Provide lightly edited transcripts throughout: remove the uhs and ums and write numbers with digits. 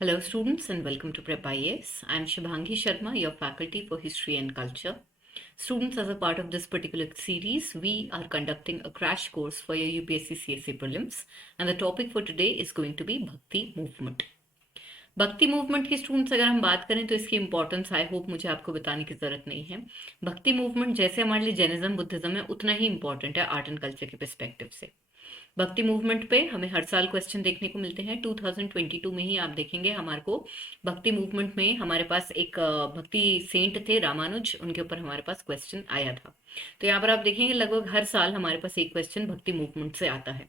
Hello, students, and welcome to Prep IAS. I am Shubhangi Sharma, your faculty for History and Culture. Students, as a part of this particular series, we are conducting a crash course for your UPSC CSE prelims, and the topic for today is going to be Bhakti Movement. भक्ति movement की students अगर हम बात करें तो इसकी importance I hope मुझे आपको बताने की जरूरत नहीं है। भक्ति मूवमेंट जैसे हमारे लिए जैनिज्म बुद्धिज्म है उतना ही इंपॉर्टेंट है आर्ट एंड कल्चर के पर्सपेक्टिव से। भक्ति मूवमेंट पे हमें हर साल क्वेश्चन देखने को मिलते हैं। 2022 में ही आप देखेंगे हमारे को भक्ति मूवमेंट में हमारे पास एक भक्ति सेंट थे रामानुज, उनके ऊपर हमारे पास क्वेश्चन आया था। तो यहाँ पर आप देखेंगे लगभग हर साल हमारे पास एक क्वेश्चन भक्ति मूवमेंट से आता है।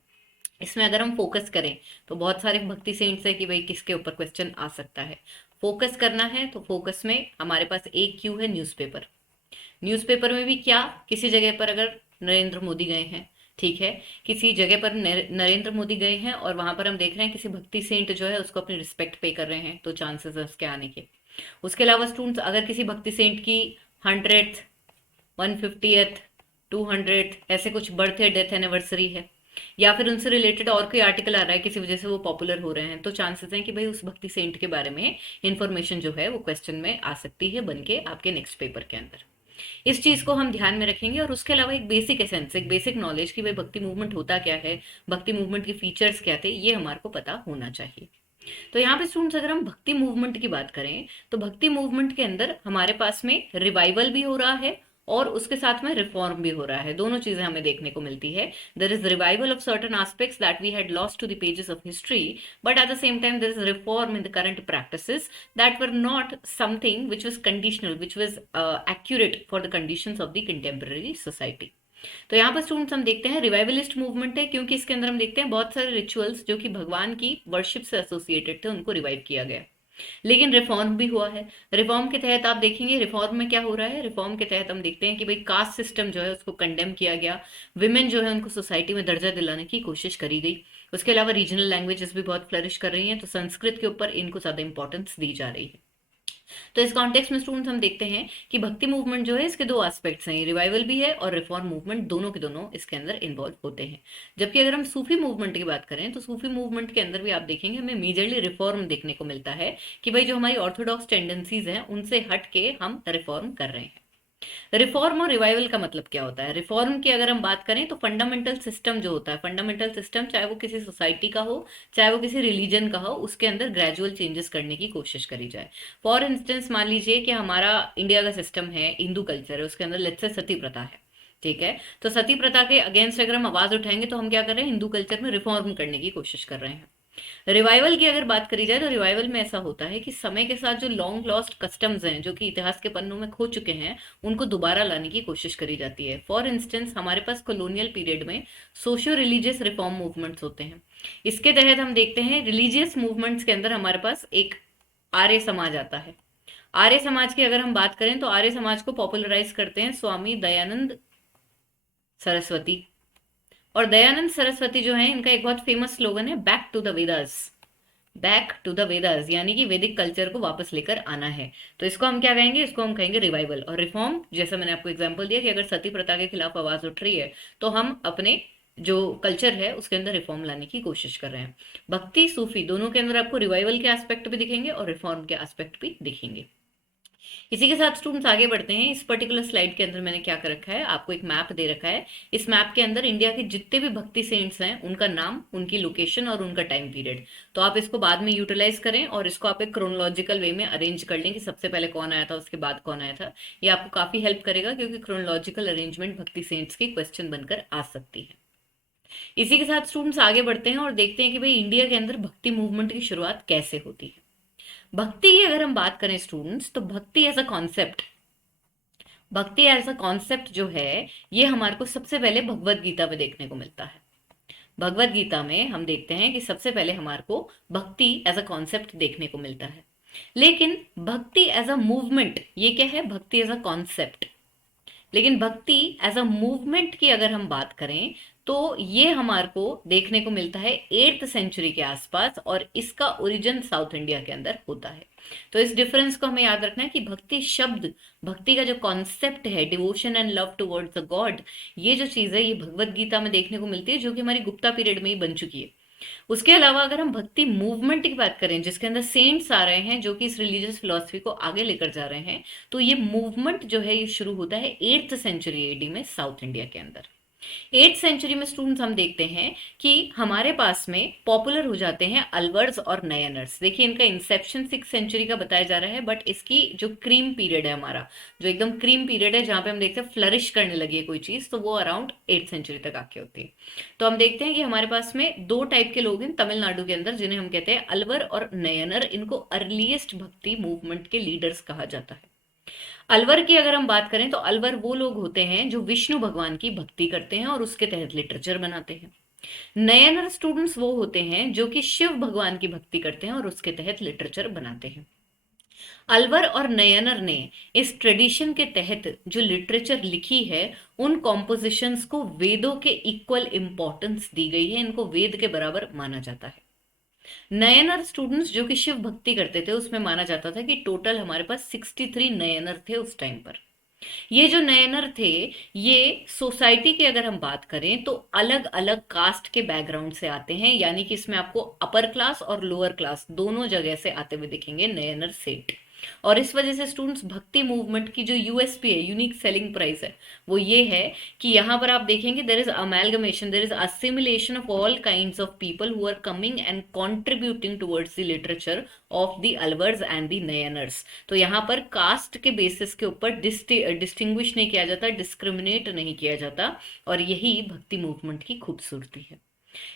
इसमें अगर हम फोकस करें तो बहुत सारे भक्ति सेंट्स है कि भाई किसके ऊपर क्वेश्चन आ सकता है। फोकस करना है तो फोकस में हमारे पास एक क्यू है न्यूज़पेपर। न्यूज़पेपर में भी क्या, किसी जगह पर अगर नरेंद्र मोदी गए हैं, ठीक है, किसी जगह पर नरेंद्र मोदी गए हैं और वहां पर हम देख रहे हैं किसी भक्ति सेंट जो है उसको अपनी रिस्पेक्ट पे कर रहे हैं, तो चांसेस है उसके आने के। उसके अलावा स्टूडेंट्स अगर किसी भक्ति सेंट की 100th 150th 200th ऐसे कुछ बर्थ या डेथ एनिवर्सरी है, या फिर उनसे रिलेटेड और कोई आर्टिकल आ रहा है किसी वजह से वो पॉपुलर हो रहे हैं, तो चांसेस हैं कि भाई उस भक्ति सेंट के बारे में इंफॉर्मेशन जो है वो क्वेश्चन में आ सकती है बन के आपके नेक्स्ट पेपर के अंदर। इस चीज को हम ध्यान में रखेंगे और उसके अलावा एक बेसिक एसेंस, एक बेसिक नॉलेज कि भाई भक्ति मूवमेंट होता क्या है, भक्ति मूवमेंट के फीचर्स क्या थे, ये हमारे को पता होना चाहिए। तो यहाँ पे स्टूडेंट्स अगर हम भक्ति मूवमेंट की बात करें तो भक्ति मूवमेंट के अंदर हमारे पास में रिवाइवल भी हो रहा है और उसके साथ में रिफॉर्म भी हो रहा है। दोनों चीजें हमें देखने को मिलती है। There is revival of certain aspects that we had lost to the pages of history, but at the same time there is reform in the current practices that were not something which was conditional, which was accurate for the conditions of the contemporary society. तो यहाँ पर students हम देखते हैं revivalist movement है क्योंकि इसके अंदर हम देखते हैं बहुत सारे रिचुअल्स जो कि भगवान की वर्शिप से एसोसिएटेड थे उनको रिवाइव किया गया। लेकिन रिफॉर्म भी हुआ है। रिफॉर्म के तहत आप देखेंगे रिफॉर्म में क्या हो रहा है। रिफॉर्म के तहत हम देखते हैं कि भाई कास्ट सिस्टम जो है उसको कंडेम किया गया, विमेन जो है उनको सोसाइटी में दर्जा दिलाने की कोशिश करी गई। उसके अलावा रीजनल लैंग्वेजेस भी बहुत फ्लरिश कर रही हैं, तो संस्कृत के ऊपर इनको ज्यादा इंपॉर्टेंस दी जा रही है। तो इस कॉन्टेक्स्ट में स्टूडेंट्स हम देखते हैं कि भक्ति मूवमेंट जो है इसके दो एस्पेक्ट्स हैं, रिवाइवल भी है और रिफॉर्म मूवमेंट, दोनों के दोनों इसके अंदर इन्वॉल्व होते हैं। जबकि अगर हम सूफी मूवमेंट की बात करें तो सूफी मूवमेंट के अंदर भी आप देखेंगे हमें मेजरली रिफॉर्म देखने को मिलता है कि भाई जो हमारी ऑर्थोडॉक्स टेंडेंसीज हैं उनसे हट के हम रिफॉर्म कर रहे हैं। रिफॉर्म और रिवाइवल का मतलब क्या होता है? रिफॉर्म की अगर हम बात करें तो फंडामेंटल सिस्टम जो होता है, फंडामेंटल सिस्टम चाहे वो किसी सोसाइटी का हो चाहे वो किसी रिलीजन का हो, उसके अंदर ग्रेजुअल चेंजेस करने की कोशिश करी जाए। फॉर इंस्टेंस मान लीजिए कि हमारा इंडिया का सिस्टम है, हिंदू कल्चर है, उसके अंदर लेट्स से सती प्रथा है, ठीक है, तो सती प्रथा के अगेंस्ट अगर हम आवाज उठाएंगे तो हम क्या कर रहे हैं, हिंदू कल्चर में रिफॉर्म करने की कोशिश कर रहे हैं। रिवाइवल की अगर बात करी जाए तो रिवाइवल में ऐसा होता है कि समय के साथ जो लॉन्ग लॉस्ट कस्टम्स हैं जो कि इतिहास के पन्नों में खो चुके हैं उनको दोबारा लाने की कोशिश करी जाती है। फॉर इंस्टेंस हमारे पास कॉलोनियल पीरियड में सोशियो रिलीजियस रिफॉर्म मूवमेंट्स होते हैं। इसके तहत हम देखते हैं रिलीजियस मूवमेंट्स के अंदर हमारे पास एक आर्य समाज आता है। आर्य समाज की अगर हम बात करें तो आर्य समाज को पॉपुलराइज करते हैं स्वामी दयानंद सरस्वती। और दयानंद सरस्वती जो है इनका एक बहुत फेमस स्लोगन है back to the Vedas. Back to the Vedas यानी कि वैदिक कल्चर को वापस लेकर आना है। तो इसको हम क्या कहेंगे, इसको हम कहेंगे रिवाइवल। और रिफॉर्म, जैसा मैंने आपको एग्जांपल दिया कि अगर सती प्रथा के खिलाफ आवाज उठ रही है तो हम अपने जो कल्चर है उसके अंदर रिफॉर्म लाने की कोशिश कर रहे हैं। भक्ति सूफी दोनों के अंदर आपको रिवाइवल के एस्पेक्ट भी दिखेंगे और रिफॉर्म के एस्पेक्ट भी दिखेंगे। इसी के साथ स्टूडेंट्स आगे बढ़ते हैं। इस पर्टिकुलर स्लाइड के अंदर मैंने क्या कर रखा है, आपको एक मैप दे रखा है। इस मैप के अंदर इंडिया के जितने भी भक्ति सेंट्स हैं उनका नाम, उनकी लोकेशन और उनका टाइम पीरियड। तो आप इसको बाद में यूटिलाइज करें और इसको आप एक क्रोनोलॉजिकल वे में अरेंज कर लें कि सबसे पहले कौन आया था उसके बाद कौन आया था। ये आपको काफी हेल्प करेगा क्योंकि क्रोनोलॉजिकल अरेंजमेंट भक्ति सेंट्स की क्वेश्चन बनकर आ सकती है। इसी के साथ स्टूडेंट्स आगे बढ़ते हैं और देखते हैं कि भाई इंडिया के अंदर भक्ति मूवमेंट की शुरुआत कैसे होती है। भक्ति की अगर हम बात करें स्टूडेंट्स तो भक्ति एज अ कॉन्सेप्ट, भक्ति एज अ कॉन्सेप्ट जो है ये हमारे को सबसे पहले भगवत गीता में देखने को मिलता है। भगवत गीता में हम देखते हैं कि सबसे पहले हमारे को भक्ति एज अ कॉन्सेप्ट देखने को मिलता है। लेकिन भक्ति एज अ मूवमेंट, ये क्या है, भक्ति एज अ कॉन्सेप्ट, लेकिन भक्ति एज अ मूवमेंट की अगर हम बात करें तो ये हमारे को देखने को मिलता है 8th सेंचुरी के आसपास और इसका ओरिजिन साउथ इंडिया के अंदर होता है। तो इस डिफरेंस को हमें याद रखना है कि भक्ति शब्द, भक्ति का जो कॉन्सेप्ट है, devotion and love towards the God, ये जो चीज है ये भगवत गीता में देखने को मिलती है जो कि हमारी गुप्ता पीरियड में ही बन चुकी है। उसके अलावा अगर हम भक्ति मूवमेंट की बात करें जिसके अंदर सेंट्स आ रहे हैं जो कि इस रिलीजियस फिलॉसफी को आगे लेकर जा रहे हैं, तो ये मूवमेंट जो है ये शुरू होता है 8th सेंचुरी एडी में साउथ इंडिया के अंदर। 8th सेंचुरी में स्टूडेंट्स हम देखते हैं कि हमारे पास में पॉपुलर हो जाते हैं अलवर्स और नयनर्स। देखिए इनका इंसेप्शन 6th सेंचुरी का बताया जा रहा है, बट इसकी जो क्रीम पीरियड है हमारा, जो एकदम क्रीम पीरियड है जहां पे हम देखते हैं फ्लरिश करने लगी है कोई चीज, तो वो अराउंड 8th सेंचुरी तक आके होती है। तो हम देखते हैं कि हमारे पास में दो टाइप के लोग हैं तमिलनाडु के अंदर जिन्हें हम कहते हैं अलवर और नयनर। इनको अर्लीस्ट भक्ति मूवमेंट के लीडर्स कहा जाता है। अलवर की अगर हम बात करें तो अलवर वो लोग होते हैं जो विष्णु भगवान की भक्ति करते हैं और उसके तहत लिटरेचर बनाते हैं। नयनर स्टूडेंट्स वो होते हैं जो कि शिव भगवान की भक्ति करते हैं और उसके तहत लिटरेचर बनाते हैं। अलवर और नयनर ने इस ट्रेडिशन के तहत जो लिटरेचर लिखी है उन कॉम्पोजिशंस को वेदों के इक्वल इंपॉर्टेंस दी गई है, इनको वेद के बराबर माना जाता है। नयनर स्टूडेंट्स जो कि शिव भक्ति करते थे उसमें माना जाता था कि टोटल हमारे पास 63 नयनर थे उस टाइम पर। ये जो नयनर थे ये सोसाइटी की अगर हम बात करें तो अलग अलग कास्ट के बैकग्राउंड से आते हैं, यानी कि इसमें आपको अपर क्लास और लोअर क्लास दोनों जगह से आते हुए दिखेंगे नयनर सेठ। और इस वजह से स्टूडेंट्स भक्ति मूवमेंट की जो यूएसपी है, यूनिक सेलिंग प्राइस है, वो ये है कि यहाँ पर आप देखेंगे there is amalgamation, there is assimilation of all kinds of people who are coming and contributing towards the literature of the Alvars and the Nayanars. तो यहाँ पर कास्ट के बेसिस के ऊपर डिस्टिंग्विश नहीं किया जाता, डिस्क्रिमिनेट नहीं किया जाता, और यही भक्ति मूवमेंट की खूबसूरती है।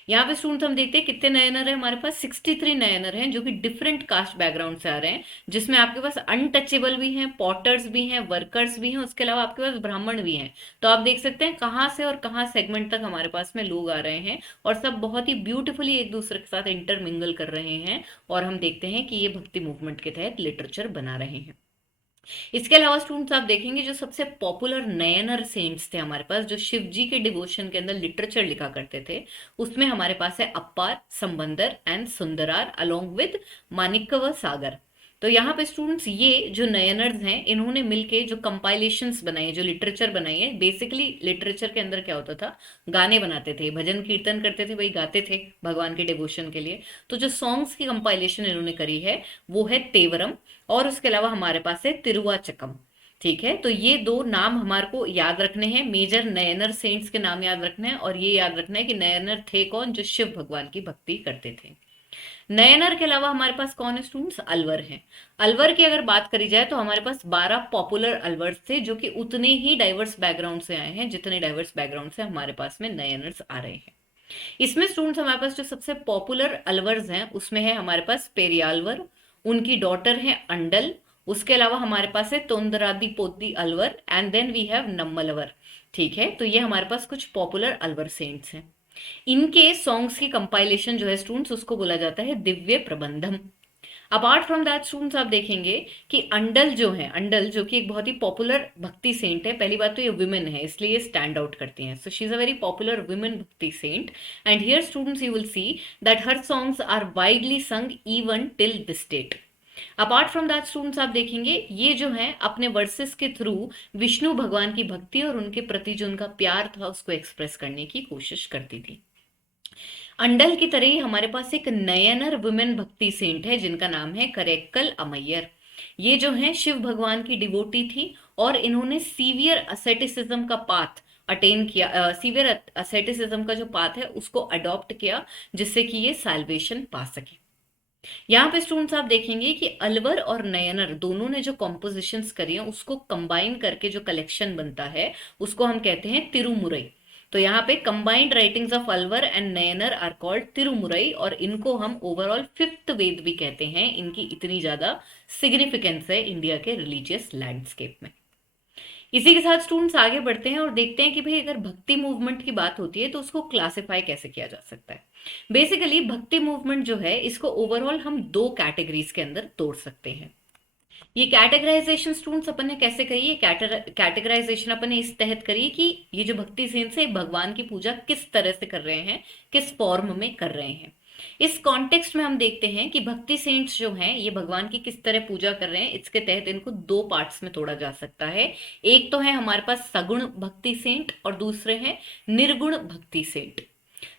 यहाँ पे स्टूडेंट्स हम देखते हैं कितने नयनर है हमारे पास, 63 नयनर हैं जो कि डिफरेंट कास्ट बैकग्राउंड से आ रहे हैं, जिसमें आपके पास अनटचेबल भी हैं, पॉटर्स भी हैं, वर्कर्स भी हैं, उसके अलावा आपके पास ब्राह्मण भी हैं। तो आप देख सकते हैं कहाँ से और कहाँ सेगमेंट तक हमारे पास में लोग आ रहे हैं और सब बहुत ही ब्यूटीफुली एक दूसरे के साथ इंटरमिंगल कर रहे हैं, और हम देखते हैं कि ये भक्ति मूवमेंट के तहत लिटरेचर बना रहे हैं। इसके अलावा स्टूडेंट्स आप देखेंगे जो सबसे पॉपुलर नयनर सेंट्स थे हमारे पास, जो शिव जी के डिवोशन के अंदर लिटरेचर लिखा करते थे, उसमें हमारे पास है अप्पार, संबंदर एंड सुंदरार अलोंग विद मानिकव सागर। तो यहाँ पे स्टूडेंट्स ये जो नयनर्स हैं इन्होंने मिलके जो कंपाइलेशंस बनाई, जो लिटरेचर बनाई है, बेसिकली लिटरेचर के अंदर क्या होता था, गाने बनाते थे, भजन कीर्तन करते थे, वही गाते थे भगवान के डिवोशन के लिए। तो जो सॉन्ग्स की कंपाइलेशन इन्होंने करी है वो है तेवरम, और उसके अलावा हमारे पास है तिरुवाचकम। ठीक है, तो ये दो नाम हमारे को याद रखने हैं, मेजर नयनर सेंट्स के नाम याद रखने हैं, और ये याद रखना है कि नयनर थे कौन, जो शिव भगवान की भक्ति करते थे। नयनर के अलावा हमारे पास कौन है स्टूडेंट्स, अलवर हैं। अलवर की अगर बात करी जाए तो हमारे पास 12 पॉपुलर अलवर्स थे जो कि उतने ही डाइवर्स बैकग्राउंड से आए हैं जितने डाइवर्स बैकग्राउंड से हमारे पास में नयनर्स आ रहे हैं। इसमें स्टूडेंट्स हमारे पास जो सबसे पॉपुलर अलवर्स हैं उसमें है हमारे पास पेरियालवर, उनकी डॉटर है अंडल, उसके अलावा हमारे पास है Thondaradippodi Alvar, and then we have Nammalvar. ठीक है, तो ये हमारे पास कुछ पॉपुलर अलवर सेंट्स हैं। इनके सॉन्ग्स की कंपाइलेशन जो है स्टूडेंट्स उसको बोला जाता है Divya Prabandham. Apart from that students आप देखेंगे कि अंडल जो है, अंडल जो कि एक बहुत ही पॉपुलर भक्ति सेंट है, पहली बात तो ये विमेन है इसलिए ये स्टैंड आउट करती हैं, so she is a very popular women bhakti saint, and here students you will see that her songs are widely sung even till this date. Apart from that students आप देखेंगे ये जो है अपने वर्सेस के through Vishnu भगवान की भक्ति और उनके प्रति जो उनका प्यार था उसको एक्सप्रेस करने की कोशिश करती थी। अंडल की तरह ही हमारे पास एक नयनर वुमेन भक्ति सेंट है जिनका नाम है करेक्कल अमैयर। ये जो है शिव भगवान की डिवोटी थी और इन्होंने सीवियर असेटिसिज्म का पाथ अटेन किया, सीवियर असेटिसिज्म का जो पाथ है उसको अडॉप्ट किया जिससे कि ये साल्वेशन पा सके। यहाँ पे स्टूडेंट्स आप देखेंगे कि अलवर और नयनर दोनों ने जो कॉम्पोजिशंस करी हैं उसको कंबाइन करके जो कलेक्शन बनता है उसको हम कहते हैं तिरुमुरई। तो यहाँ पे combined writings of Alvar and Nayanar are called Tirumurai, और इनको हम ओवरऑल फिफ्थ वेद भी कहते हैं, इनकी इतनी ज्यादा सिग्निफिकेंस है इंडिया के रिलीजियस लैंडस्केप में। इसी के साथ स्टूडेंट्स आगे बढ़ते हैं और देखते हैं कि भाई अगर भक्ति मूवमेंट की बात होती है तो उसको क्लासिफाई कैसे किया जा सकता है। बेसिकली भक्ति मूवमेंट जो है इसको ओवरऑल हम दो कैटेगरीज के अंदर तोड़ सकते हैं। ये कैटेगराइजेशन स्टूडेंट्स अपन ने कैसे करी, ये कैटेगराइजेशन अपन ने इस तहत करी कि ये जो भक्ति सेंट्स है भगवान की पूजा किस तरह से कर रहे हैं, किस फॉर्म में कर रहे हैं। इस कॉन्टेक्स्ट में हम देखते हैं कि भक्ति सेंट्स जो हैं ये भगवान की किस तरह पूजा कर रहे हैं, इसके तहत इनको दो पार्ट्स में तोड़ा जा सकता है। एक तो है हमारे पास सगुण भक्ति सेंट और दूसरे हैं निर्गुण भक्ति सेंट।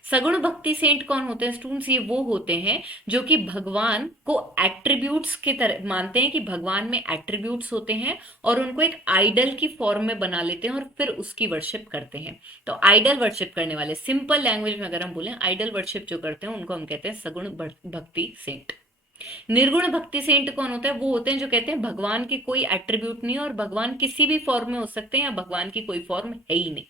सगुण भक्ति सेंट कौन होते हैं स्टूडेंट्स? ये वो होते हैं जो कि भगवान को एट्रीब्यूट्स की तरह मानते हैं, कि भगवान में एट्रीब्यूट्स होते हैं और उनको एक आइडल की फॉर्म में बना लेते हैं और फिर उसकी वर्शिप करते हैं। तो आइडल वर्शिप करने वाले, सिंपल लैंग्वेज में अगर हम बोलें, आइडल वर्शिप जो करते हैं उनको हम कहते हैं सगुण भक्ति सेंट। निर्गुण भक्ति सेंट कौन होता है? वो होते हैं जो कहते हैं भगवान की कोई एट्रीब्यूट नहीं है और भगवान किसी भी फॉर्म में हो सकते हैं या भगवान की कोई फॉर्म है ही नहीं।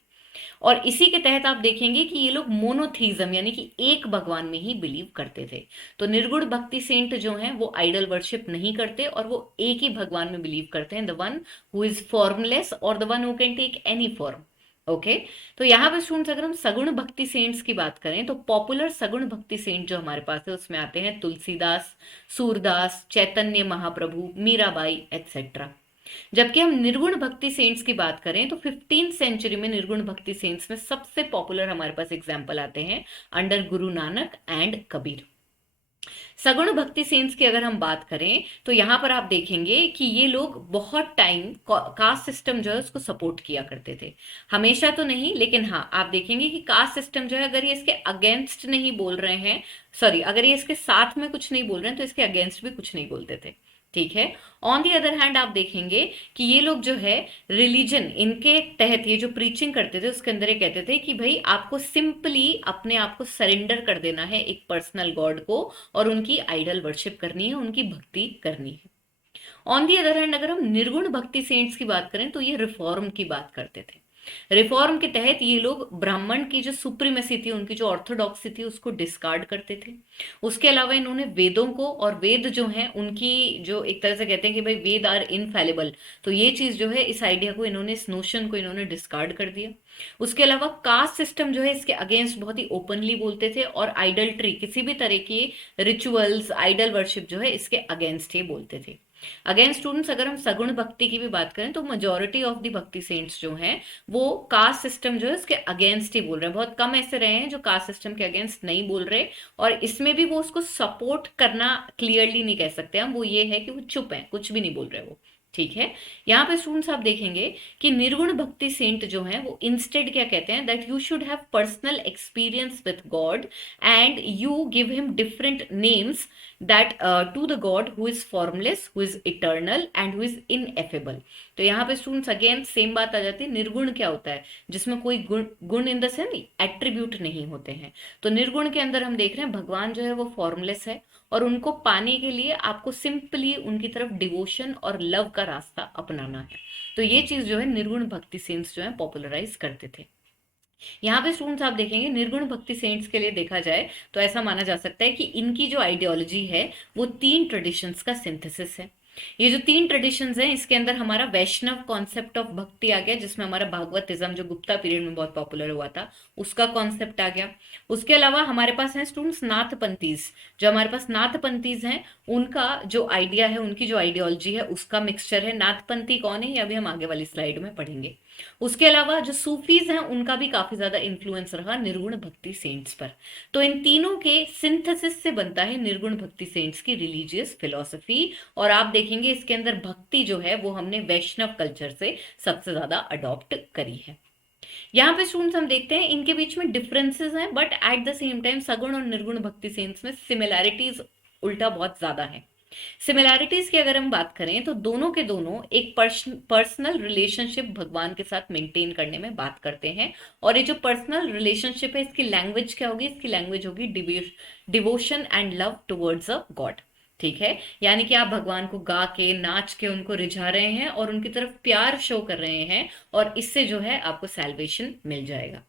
और इसी के तहत आप देखेंगे कि ये लोग मोनोथीज्म यानी कि एक भगवान में ही बिलीव करते थे। तो निर्गुण भक्ति सेंट जो हैं वो आइडल वर्शिप नहीं करते और वो एक ही भगवान में बिलीव करते हैं, the one who is formless और the one who can take any form. Okay, तो यहाँ पे स्टूडेंट्स अगर हम सगुण भक्ति सेंट्स की बात करें तो पॉपुलर सगुण भक्ति सेंट जो हमारे पास है उसमें आते हैं तुलसीदास, सूरदास, चैतन्य महाप्रभु, मीराबाई एटसेट्रा। जबकि हम निर्गुण भक्ति सेंट्स की बात करें तो 15th सेंचुरी में निर्गुण भक्ति सेंट्स में सबसे पॉपुलर हमारे पास एग्जाम्पल आते हैं अंडर गुरु नानक एंड कबीर। सगुण भक्ति सेंट्स की अगर हम बात करें तो यहां पर आप देखेंगे कि ये लोग बहुत टाइम कास्ट सिस्टम जो है उसको सपोर्ट किया करते थे। हमेशा तो नहीं, लेकिन हाँ आप देखेंगे कि कास्ट सिस्टम जो है अगर ये इसके अगेंस्ट नहीं बोल रहे हैं, सॉरी अगर ये इसके साथ में कुछ नहीं बोल रहे हैं तो इसके अगेंस्ट भी कुछ नहीं बोलते थे। ठीक है। ऑन दी अदर हैंड आप देखेंगे कि ये लोग जो है रिलीजन इनके तहत ये जो प्रीचिंग करते थे उसके अंदर ये कहते थे कि भाई आपको सिंपली अपने आप को सरेंडर कर देना है एक पर्सनल गॉड को और उनकी आइडल वर्शिप करनी है, उनकी भक्ति करनी है। ऑन दी अदर हैंड अगर हम निर्गुण भक्ति सेंट्स की बात करें तो ये रिफॉर्म की बात करते थे। रिफॉर्म के तहत ये लोग ब्राह्मण की जो सुप्रीमेसी थी, उनकी जो ऑर्थोडॉक्सी थी उसको डिस्कार्ड करते थे। उसके अलावा इन्होंने वेदों को, और वेद जो हैं उनकी जो एक तरह से कहते हैं कि भाई वेद आर इनफैलिबल, तो ये चीज जो है इस आइडिया को इन्होंने, इस नोशन को इन्होंने डिस्कार्ड कर दिया। उसके अलावा कास्ट सिस्टम जो है इसके अगेंस्ट बहुत ही ओपनली बोलते थे और आइडल्ट्री, किसी भी तरह की रिचुअल्स, आइडल वर्शिप जो है इसके अगेंस्ट ही बोलते थे। अगेन स्टूडेंट्स अगर हम सगुण भक्ति की भी बात करें तो मेजोरिटी ऑफ द भक्ति सेंट्स जो हैं वो कास्ट सिस्टम जो है उसके अगेंस्ट ही बोल रहे हैं। बहुत कम ऐसे रहे हैं जो कास्ट सिस्टम के अगेंस्ट नहीं बोल रहे, और इसमें भी वो उसको सपोर्ट करना क्लियरली नहीं कह सकते हम, वो ये है कि वो चुप है, कुछ भी नहीं बोल रहे वो। ठीक है। यहाँ पे स्टूडेंट्स आप देखेंगे कि निर्गुण भक्ति सेंट जो है वो इंस्टेड क्या कहते हैं, that you should have personal experience with God and you give him different names that to the God who is formless, who is eternal and who is ineffable. तो यहाँ पे स्टूडेंट्स अगेन सेम बात आ जाती है, निर्गुण क्या होता है, जिसमें कोई गुण इन द सेंस एट्रीब्यूट नहीं होते हैं। तो निर्गुण के अंदर हम देख रहे हैं भगवान जो है वो फॉर्मलेस है और उनको पाने के लिए आपको सिंपली उनकी तरफ डिवोशन और लव का रास्ता अपनाना है। तो ये चीज जो है निर्गुण भक्ति सेंट्स जो है पॉपुलराइज करते थे। यहाँ पे स्टूडेंट्स आप देखेंगे निर्गुण भक्ति सेंट्स के लिए देखा जाए तो ऐसा माना जा सकता है कि इनकी जो आइडियोलॉजी है वो 3 ट्रेडिशंस का सिंथेसिस है। ये जो 3 ट्रेडिशंस हैं इसके अंदर हमारा वैष्णव कॉन्सेप्ट ऑफ भक्ति आ गया, जिसमें हमारा भागवतिज्म जो गुप्ता पीरियड में बहुत पॉपुलर हुआ था उसका कॉन्सेप्ट आ गया। उसके अलावा हमारे पास है स्टूडेंट्स नाथपंथीज, जो हमारे पास नाथपंथीज हैं उनका जो आइडिया है, उनकी जो आइडियोलॉजी है उसका मिक्सचर है। नाथपंथी कौन है ये अभी हम आगे वाली स्लाइड में पढ़ेंगे। उसके अलावा जो सूफीज हैं उनका भी काफी ज्यादा इन्फ्लुएंस रहा निर्गुण भक्ति सेंट्स पर। तो इन तीनों के सिंथेसिस से बनता है निर्गुण भक्ति सेंट्स की रिलीजियस फिलॉसफी। और आप देखेंगे इसके अंदर भक्ति जो है वो हमने वैष्णव कल्चर से सबसे ज्यादा अडॉप्ट करी है। यहाँ पे स्टूडेंट्स हम देखते हैं इनके बीच में डिफरेंसेस हैं, but at the same time सगुण और निर्गुण भक्ति सेंट्स में सिमिलैरिटीज उल्टा बहुत ज्यादा है। सिमिलैरिटीज की अगर हम बात करें तो दोनों के दोनों एक पर्सनल रिलेशनशिप भगवान के साथ मेंटेन करने में बात करते हैं। और ये जो पर्सनल रिलेशनशिप है इसकी लैंग्वेज क्या होगी, इसकी लैंग्वेज होगी devotion and love towards a God. ठीक है, यानी कि आप भगवान को गा के, नाच के उनको रिझा रहे हैं और उनकी तरफ प्यार शो कर रहे हैं, और इससे जो है आपको सैल्वेशन मिल जाएगा।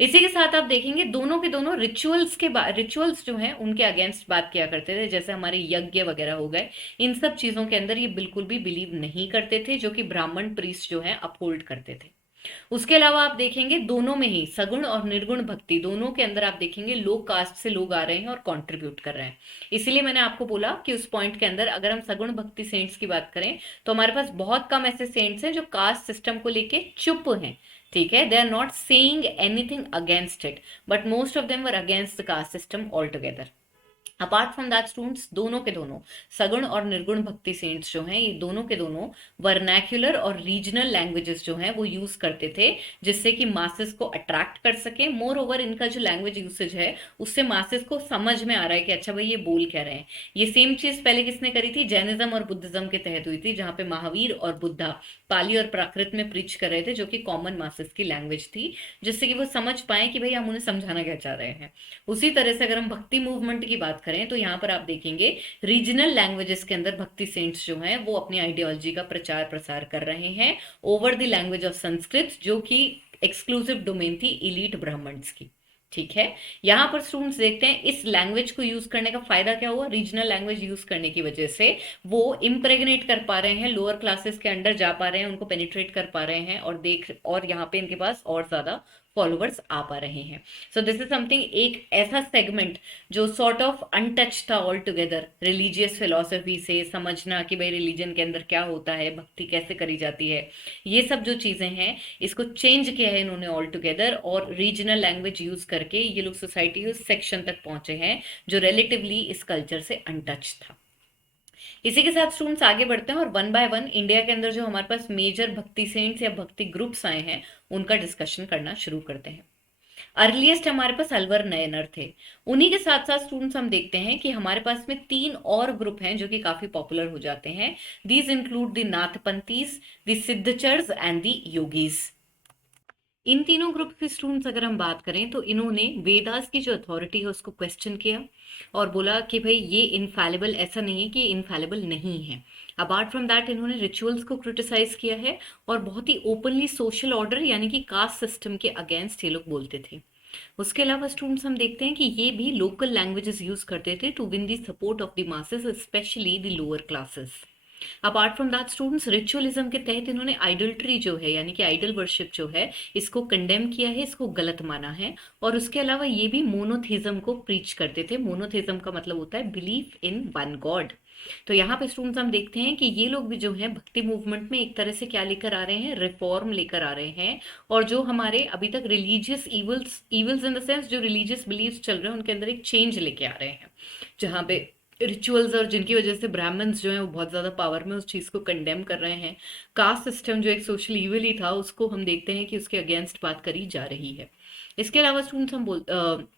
इसी के साथ आप देखेंगे दोनों के दोनों रिचुअल्स जो हैं उनके अगेंस्ट बात किया करते थे, जैसे हमारे यज्ञ वगैरह हो गए, इन सब चीजों के अंदर ये बिल्कुल भी बिलीव नहीं करते थे, जो कि ब्राह्मण प्रीस्ट जो है अपहोल्ड करते थे। उसके अलावा आप देखेंगे दोनों में ही सगुण और निर्गुण भक्ति दोनों के अंदर आप देखेंगे लो कास्ट से लोग आ रहे हैं और कंट्रीब्यूट कर रहे हैं। इसीलिए मैंने आपको बोला कि उस पॉइंट के अंदर अगर हम सगुण भक्ति सेंट्स की बात करें तो हमारे पास बहुत कम ऐसे सेंट्स हैं जो कास्ट सिस्टम को लेके चुप हैं। ठीक है, they are not saying anything against it, but most of them were against the caste system all together. Apart from that students, दोनों के दोनों सगुण और निर्गुण भक्ति सेंट्स जो हैं, ये दोनों के दोनों वर्नैक्युलर और रीजनल लैंग्वेजेस जो हैं वो यूज करते थे, जिससे कि मासेस को अट्रैक्ट कर सके। मोर ओवर इनका जो लैंग्वेज यूसेज है उससे मासेस को समझ में आ रहा है कि अच्छा भाई ये बोल क्या रहे हैं। ये सेम चीज पहले किसने करी थी? जैनिज्म और बुद्धिज्म के तहत हुई थी, जहां पे महावीर और बुद्धा पाली और प्राकृत में प्रीच कर रहे थे, जो कि कॉमन मासेस की लैंग्वेज थी, जिससे कि वो समझ पाए कि भाई हम उन्हें समझाना क्या चाह रहे हैं। उसी तरह से अगर हम भक्ति मूवमेंट की बात करें तो यहाँ पर आप देखेंगे रीजनल लैंग्वेजेस के अंदर भक्ति सेंट्स जो हैं वो अपनी आइडियोलॉजी का प्रचार प्रसार कर रहे हैं over the language of Sanskrit, जो कि एक्सक्लूसिव डोमेन थी इलीट ब्राह्मण्स की। ठीक है, यहाँ पर स्टूडेंट्स देखते हैं इस लैंग्वेज को यूज करने का फायदा क्या हुआ। रीजनल लैंग्वेज यूज करने की वजह से वो इम्प्रेग्नेट कर पा रहे हैं, लोअर क्लासेस के अंडर जा पा रहे हैं, उनको पेनिट्रेट कर पा रहे हैं, और यहाँ पे इनके पास और ज्यादा फॉलोवर्स आ पा रहे हैं। सो दिस इज समथिंग, एक ऐसा सेगमेंट जो सॉर्ट ऑफ अनटच था ऑल टुगेदर रिलीजियस फिलोसफी से, समझना कि भाई रिलीजन के अंदर क्या होता है, भक्ति कैसे करी जाती है, ये सब जो चीजें हैं इसको चेंज किया है इन्होंने ऑल टुगेदर, और रीजनल लैंग्वेज यूज करके ये लोग सोसाइटी उस सेक्शन तक पहुंचे हैं जो रिलेटिवली इस कल्चर से अनटच था। इसी के साथ स्टूडेंट्स आगे बढ़ते हैं और वन बाय वन इंडिया के अंदर जो हमारे पास मेजर भक्ति सेंट्स या भक्ति ग्रुप्स आए हैं उनका डिस्कशन करना शुरू करते हैं। अर्लीस्ट हमारे पास अलवर नयनर थे। उन्हीं के साथ साथ स्टूडेंट्स हम देखते हैं कि हमारे पास में 3 और ग्रुप हैं जो कि काफी पॉपुलर हो जाते हैं। These include the Nathpanthis, the Siddhacharas and the yogis. इन तीनों ग्रुप के स्टूडेंट्स अगर हम बात करें तो इन्होंने वेदास की जो अथॉरिटी है उसको क्वेश्चन किया और बोला कि भाई ये इनफैलिबल, ऐसा नहीं है कि इनफैलिबल नहीं है। अपार्ट फ्रॉम दैट इन्होंने रिचुअल्स को क्रिटिसाइज किया है और बहुत ही ओपनली सोशल ऑर्डर यानी कि कास्ट सिस्टम के अगेंस्ट ये लोग बोलते थे। उसके अलावा स्टूडेंट्स हम देखते हैं कि ये भी लोकल लैंग्वेजेस यूज करते थे to win the support of the masses, specially the lower classes. Apart from that students ritualism के तहत इन्होंने आइडल्ट्री जो है यानी कि आइडल वर्शिप जो है इसको कंडेम किया है, इसको गलत माना है। और उसके अलावा ये भी मोनोथेज्म को प्रीच करते थे। मोनोथेज्म का मतलब होता है बिलीफ इन वन गॉड। तो यहाँ पे स्टूडेंट्स हम देखते हैं कि ये लोग भी जो है भक्ति मूवमेंट में एक तरह से क्या लेकर आ रहे हैं, रिफॉर्म लेकर आ रहे हैं। और जो हमारे अभी तक religious evils in the sense जो रिलीजियस बिलीव्स चल रहे हैं उनके अंदर एक चेंज लेके आ रहे हैं, जहाँ पे रिचुअल्स और जिनकी वजह से ब्राह्मण्स जो है वो बहुत ज्यादा पावर में उस चीज को कंडेम कर रहे हैं। कास्ट सिस्टम जो एक सोशल इविल ही था उसको हम देखते हैं कि उसके अगेंस्ट बात करी जा रही है। इसके अलावा स्टूडेंट्स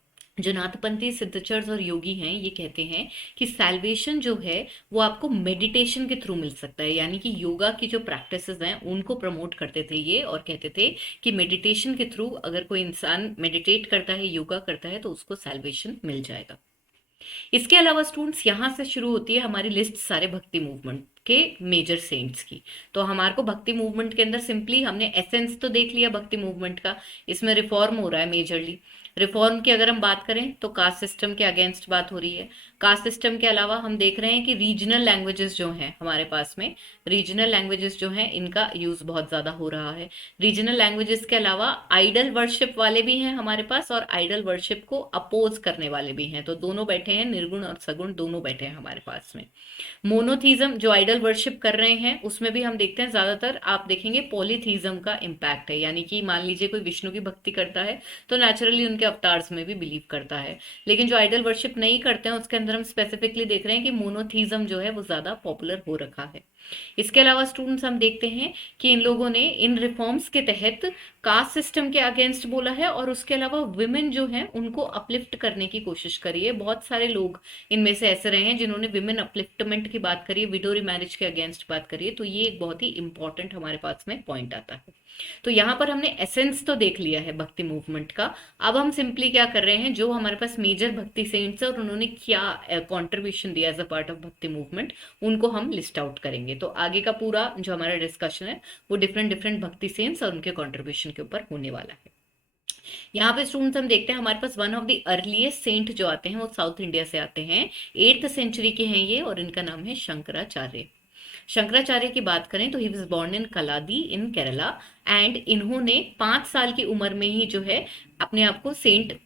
जो नाथपंथी सिद्धचर्स और योगी हैं ये कहते हैं कि सैल्वेशन जो है वो आपको मेडिटेशन के थ्रू मिल सकता है, यानी कि योगा की जो प्रैक्टिसेस हैं उनको प्रमोट करते थे ये, और कहते थे कि मेडिटेशन के थ्रू अगर कोई इंसान मेडिटेट करता है, योगा करता है, तो उसको सैल्वेशन मिल जाएगा। इसके अलावा स्टूडेंट्स यहाँ से शुरू होती है हमारी लिस्ट सारे भक्ति मूवमेंट के मेजर सेंट्स की। तो हमारे को भक्ति मूवमेंट के अंदर सिंपली हमने एसेंस तो देख लिया भक्ति मूवमेंट का, इसमें रिफॉर्म हो रहा है मेजरली। रिफॉर्म की अगर हम बात करें तो कास्ट सिस्टम के अगेंस्ट बात हो रही है। कास्ट सिस्टम के अलावा हम देख रहे हैं कि रीजनल लैंग्वेजेस जो हैं हमारे पास में, रीजनल लैंग्वेजेस जो हैं इनका यूज बहुत ज्यादा हो रहा है। रीजनल लैंग्वेजेस के अलावा आइडल वर्शिप वाले भी हैं हमारे पास और आइडल वर्शिप को अपोज करने वाले भी हैं। तो दोनों बैठे हैं, निर्गुण और सगुण दोनों बैठे हैं हमारे पास में। मोनोथीज्म जो आइडल वर्शिप कर रहे हैं उसमें भी हम देखते हैं ज्यादातर आप देखेंगे पॉलीथीज्म का इम्पैक्ट है, यानी कि मान लीजिए कोई विष्णु की भक्ति करता है तो नेचुरली उनके अवतार्स में भी बिलीव करता है। लेकिन जो आइडल वर्शिप नहीं करते हैं उसके अंदर हम स्पेसिफिकली देख रहे हैं कि मोनोथीज्म जो है वो ज्यादा पॉपुलर हो रखा है। इसके अलावा स्टूडेंट्स हम देखते हैं कि इन लोगों ने इन रिफॉर्म्स के तहत कास्ट सिस्टम के अगेंस्ट बोला है और उसके अलावा विमेन जो हैं उनको अपलिफ्ट करने की कोशिश करी है। बहुत सारे लोग इनमें से ऐसे रहे हैं जिन्होंने विमेन अपलिफ्टमेंट की बात करी है, विडो मैरिज के अगेंस्ट बात करी है। तो ये एक बहुत ही इंपॉर्टेंट हमारे पास में पॉइंट आता है। तो यहाँ पर हमने एसेंस तो देख लिया है भक्ति मूवमेंट का। अब हम सिंपली क्या कर रहे हैं, जो हमारे पास मेजर भक्ति सेंट्स है और उन्होंने क्या कंट्रीब्यूशन दिया एज अ पार्ट ऑफ भक्ति मूवमेंट, उनको हम लिस्ट आउट करेंगे। तो आगे का पूरा जो हमारा डिस्कशन है वो डिफरेंट डिफरेंट भक्ति सेंट्स और उनके कॉन्ट्रीब्यूशन के ऊपर होने वाला है। यहाँ पे स्टूडेंट्स हम देखते हैं हमारे पास one of the earliest saint जो आते हैं वो साउथ इंडिया से आते हैं। 8th सेंचुरी के हैं ये और इनका नाम है शंकराचार्य। शंकराचार्य की बात करें तो he was born in Kalady in Kerala and इन्होंने 5 साल की उम्र में ही जो है अपने आप को सेंट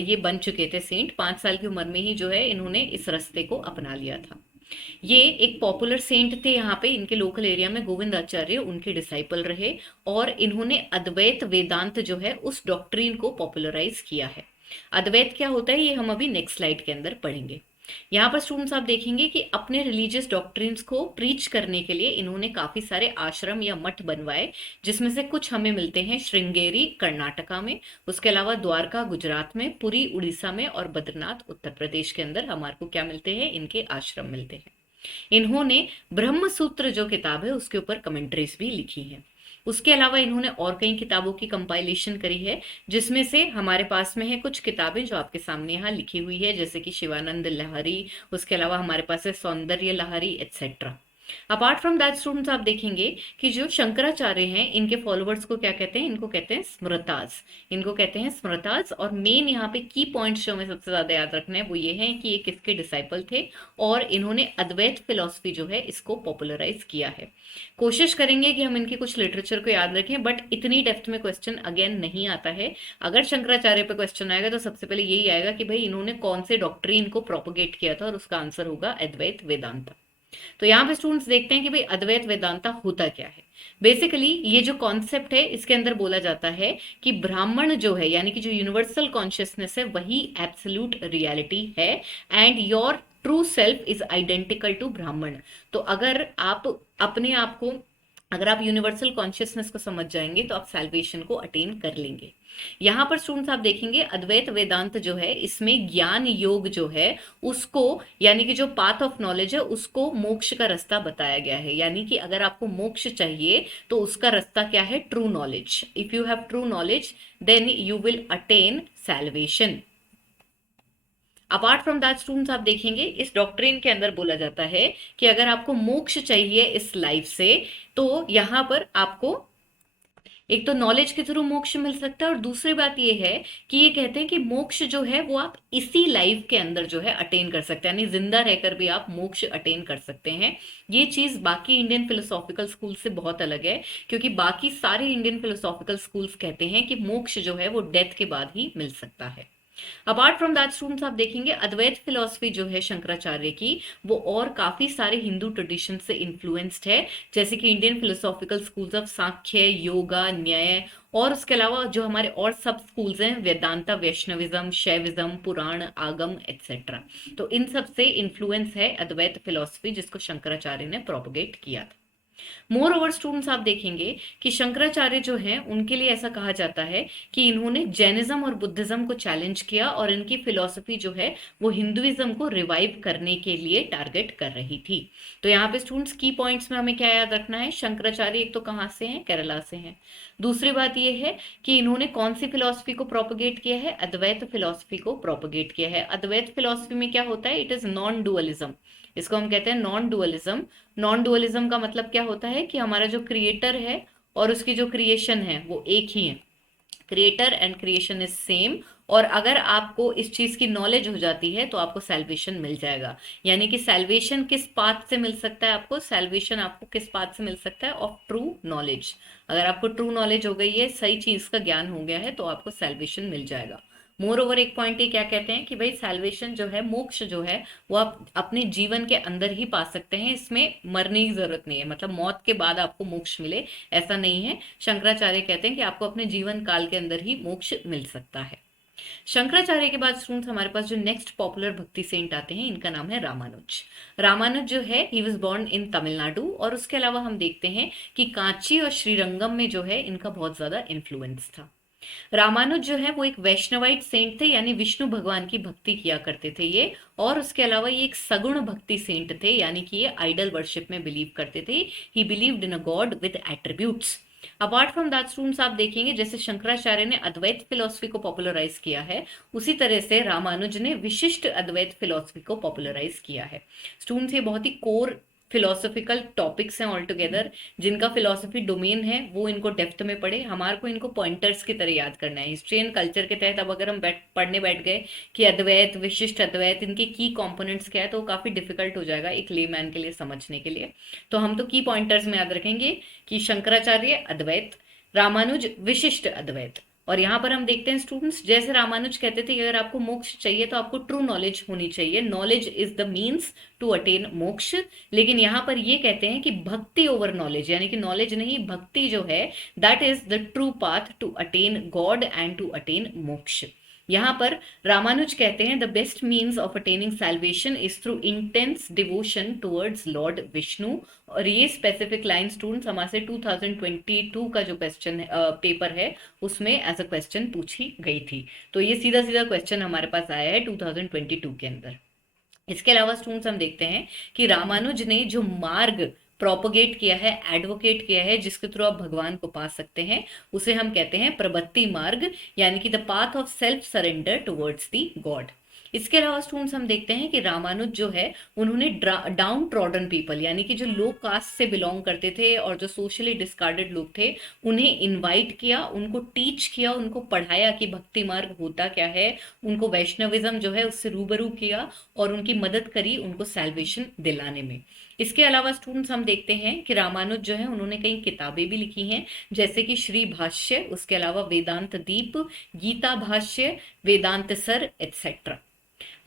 ये बन चुके थे। सेंट 5 साल की उम्र में ही जो है इन्होंने इस रास्ते को अपना लिया था। ये एक पॉपुलर सेंट थे यहाँ पे, इनके लोकल एरिया में गोविंद आचार्य उनके डिसाइपल रहे और इन्होंने अद्वैत वेदांत जो है उस डॉक्ट्रिन को पॉपुलराइज किया है। अद्वैत क्या होता है ये हम अभी नेक्स्ट स्लाइड के अंदर पढ़ेंगे। यहाँ पर स्टूडेंट्स आप देखेंगे कि अपने रिलीजियस डॉक्ट्रिन्स को प्रीच करने के लिए इन्होंने काफी सारे आश्रम या मठ बनवाए, जिसमें से कुछ हमें मिलते हैं श्रृंगेरी कर्नाटका में, उसके अलावा द्वारका गुजरात में, पुरी उड़ीसा में और बद्रीनाथ उत्तर प्रदेश के अंदर हमारे को क्या मिलते हैं, इनके आश्रम मिलते हैं। इन्होंने ब्रह्म सूत्र जो किताब है उसके ऊपर कमेंट्रीज भी लिखी है। उसके अलावा इन्होंने और कई किताबों की कंपाइलेशन करी है, जिसमें से हमारे पास में है कुछ किताबें जो आपके सामने यहाँ लिखी हुई है, जैसे कि शिवानंद लहरी, उसके अलावा हमारे पास है Saundarya Lahari etcetera. Apart from that students आप देखेंगे कि जो शंकराचार्य हैं इनके फॉलोअर्स को क्या कहते हैं, इनको कहते हैं स्मृताज, इनको कहते हैं स्मृताज। और मेन यहाँ पे की पॉइंट्स जो हमें सबसे ज्यादा याद रखना है वो ये है कि ये किसके डिसाइपल थे और इन्होंने अद्वैत फिलॉसफी जो है इसको पॉपुलराइज किया है। कोशिश करेंगे कि हम इनके कुछ लिटरेचर को याद रखें, बट इतनी डेप्थ में क्वेश्चन अगेन नहीं आता है। अगर शंकराचार्य पे क्वेश्चन आएगा तो सबसे पहले यही आएगा कि भाई इन्होंने कौन से डॉक्ट्रीन को प्रोपोगेट किया था, और उसका आंसर होगा अद्वैत वेदांता। तो यहाँ पे स्टूडेंट्स देखते हैं कि भाई अद्वैत वेदांता होता क्या है। बेसिकली ये जो कॉन्सेप्ट है इसके अंदर बोला जाता है कि ब्राह्मण जो है, यानी कि जो यूनिवर्सल कॉन्शियसनेस है वही एब्सोल्यूट रियलिटी है, and your true self is identical to Brahman. तो अगर आप अपने आप को, अगर आप यूनिवर्सल कॉन्शियसनेस को समझ जाएंगे तो आप सैल्वेशन को अटेन कर लेंगे। यहां पर स्टूडेंट्स आप देखेंगे अद्वैत वेदांत जो है इसमें ज्ञान योग जो है उसको, यानी कि जो पाथ ऑफ नॉलेज है उसको मोक्ष का रास्ता बताया गया है। यानी कि अगर आपको मोक्ष चाहिए तो उसका रास्ता क्या है, true knowledge. If you have true knowledge then you will attain salvation. Apart from that students आप देखेंगे इस डॉक्ट्रिन के अंदर बोला जाता है कि अगर आपको मोक्ष चाहिए इस लाइफ से तो यहां पर आपको एक तो नॉलेज के थ्रू मोक्ष मिल सकता है, और दूसरी बात ये है कि ये कहते हैं कि मोक्ष जो है वो आप इसी लाइफ के अंदर जो है अटेन कर सकते हैं, यानी जिंदा रहकर भी आप मोक्ष अटेन कर सकते हैं। ये चीज बाकी इंडियन फिलोसॉफिकल स्कूल से बहुत अलग है, क्योंकि बाकी सारे इंडियन फिलोसॉफिकल स्कूल्स कहते हैं कि मोक्ष जो है वो डेथ के बाद ही मिल सकता है। अपार्ट फ्रॉम दैट स्टूडेंट्स आप देखेंगे अद्वैत फिलॉसफी जो है शंकराचार्य की वो और काफी सारे हिंदू ट्रेडिशन से इन्फ्लुएंस्ड है, जैसे कि इंडियन फिलोसॉफिकल स्कूल्स ऑफ सांख्य, योगा, न्याय, और उसके अलावा जो हमारे और सब स्कूल्स हैं वेदांता, वैष्णविज्म, शैविज्म, पुराण, आगम एटसेट्रा। तो इन सब से इन्फ्लुएंस है अद्वैत फिलॉसफी जिसको शंकराचार्य ने प्रोपोगेट किया था। मोर ओवर स्टूडेंट्स आप देखेंगे कि शंकराचार्य जो है उनके लिए ऐसा कहा जाता है कि इन्होंने जैनिज्म और बुद्धिज्म को चैलेंज किया, और इनकी फिलॉसफी जो है वो हिंदुइज्म को रिवाइव करने के लिए टारगेट कर रही थी। तो यहाँ पे स्टूडेंट्स की पॉइंट्स में हमें क्या याद रखना है, शंकराचार्य एक तो कहाँ से हैं, केरला से हैं। दूसरी बात यह है कि इन्होंने कौन सी फिलॉसफी को प्रोपोगेट किया है, अद्वैत फिलॉसफी को प्रोपोगेट किया है। अद्वैत फिलॉसफी में क्या होता है, इट इज नॉन डुअलिज्म, इसको हम कहते हैं नॉन डुअलिज्म। नॉन डुअलिज्म का मतलब क्या होता है कि हमारा जो क्रिएटर है और उसकी जो क्रिएशन है वो एक ही है, creator and creation is same. और अगर आपको इस चीज की नॉलेज हो जाती है तो आपको सैल्वेशन मिल जाएगा। यानी कि सैल्वेशन किस पाथ से मिल सकता है, आपको सैल्वेशन आपको किस पाथ से मिल सकता है, ऑफ ट्रू नॉलेज। अगर आपको ट्रू नॉलेज हो गई है, सही चीज का ज्ञान हो गया है तो आपको सैल्वेशन मिल जाएगा। मोर ओवर एक पॉइंट ये क्या कहते हैं कि भाई सैल्वेशन जो है, मोक्ष जो है वो आप अपने जीवन के अंदर ही पा सकते हैं, इसमें मरने की जरूरत नहीं है, मतलब मौत के बाद आपको मोक्ष मिले ऐसा नहीं है। शंकराचार्य कहते हैं कि आपको अपने जीवन काल के अंदर ही मोक्ष मिल सकता है। शंकराचार्य के बाद स्टूडेंट्स हमारे पास जो नेक्स्ट पॉपुलर भक्ति सेंट आते हैं इनका नाम है रामानुज। रामानुज जो है ही वाज बोर्न इन तमिलनाडु, और उसके अलावा हम देखते हैं कि कांची और श्रीरंगम में जो है इनका बहुत ज्यादा इन्फ्लुएंस था। रामानुज जो है वो एक वैष्णवाइट सेंट थे, यानी विष्णु भगवान की भक्ति किया करते थे ये, और उसके अलावा ये एक सगुण भक्ति सेंट थे, यानी कि ये आइडल वर्शिप में बिलीव करते थे। ही believed in a God with attributes. Apart from that students आप देखेंगे जैसे शंकराचार्य ने अद्वैत फिलॉसफी को पॉपुलराइज किया है, उसी तरह से रामानुज ने विशिष्ट अद्वैत फिलॉसफी को पॉपुलराइज किया है। स्टूडेंट्स ये बहुत ही कोर फिलोसॉफिकल टॉपिक्स हैं ऑल टुगेदर, जिनका फिलोसफी डोमेन है वो इनको डेप्थ में पढ़े। हमारे को इनको पॉइंटर्स की तरह याद करना है हिस्ट्री एंड कल्चर के तहत। अब अगर हम पढ़ने बैठ गए कि अद्वैत, विशिष्ट अद्वैत, इनके की कंपोनेंट्स क्या है, तो काफी डिफिकल्ट हो जाएगा एक लेमैन के लिए समझने के लिए। तो हम तो की पॉइंटर्स में याद रखेंगे कि शंकराचार्य अद्वैत, रामानुज विशिष्ट अद्वैत। और यहाँ पर हम देखते हैं स्टूडेंट्स, जैसे रामानुज कहते थे कि अगर आपको मोक्ष चाहिए तो आपको ट्रू नॉलेज होनी चाहिए, knowledge is the means to attain moksha. लेकिन यहाँ पर ये कहते हैं कि भक्ति ओवर नॉलेज, यानी कि नॉलेज नहीं, भक्ति जो है that is the true path to attain God and to attain moksha. यहाँ पर रामानुज कहते हैं the best means of attaining salvation is through intense devotion towards Lord Vishnu. और ये स्पेसिफिक लाइन स्टूडेंट्स हमारे से 2022 का जो क्वेश्चन पेपर है उसमें एज अ क्वेश्चन पूछी गई थी। तो ये सीधा सीधा क्वेश्चन हमारे पास आया है 2022 के अंदर। इसके अलावा स्टूडेंट्स हम देखते हैं कि रामानुज ने जो मार्ग प्रोपोगेट किया है, एडवोकेट किया है, जिसके थ्रू आप भगवान को पा सकते हैं, उसे हम कहते हैं प्रपत्ति मार्ग, यानी कि the path of self surrender towards the God. इसके अलावा स्टूडेंट्स हम देखते हैं कि रामानुज जो है उन्होंने डाउन ट्रॉडन पीपल, यानी कि जो लो कास्ट से बिलोंग करते थे और जो सोशली डिस्कार्डेड लोग थे, उन्हें इनवाइट किया, उनको टीच किया, उनको पढ़ाया कि भक्ति मार्ग होता क्या है, उनको वैष्णविज्म जो है उससे रूबरू किया और उनकी मदद करी उनको सैल्वेशन दिलाने में। इसके अलावा स्टूडेंट्स हम देखते हैं कि रामानुज जो है उन्होंने कई किताबें भी लिखी हैं, जैसे कि श्री भाष्य, उसके अलावा वेदांत Deepa, Gita Bhashya, Vedanta Sara etcetera.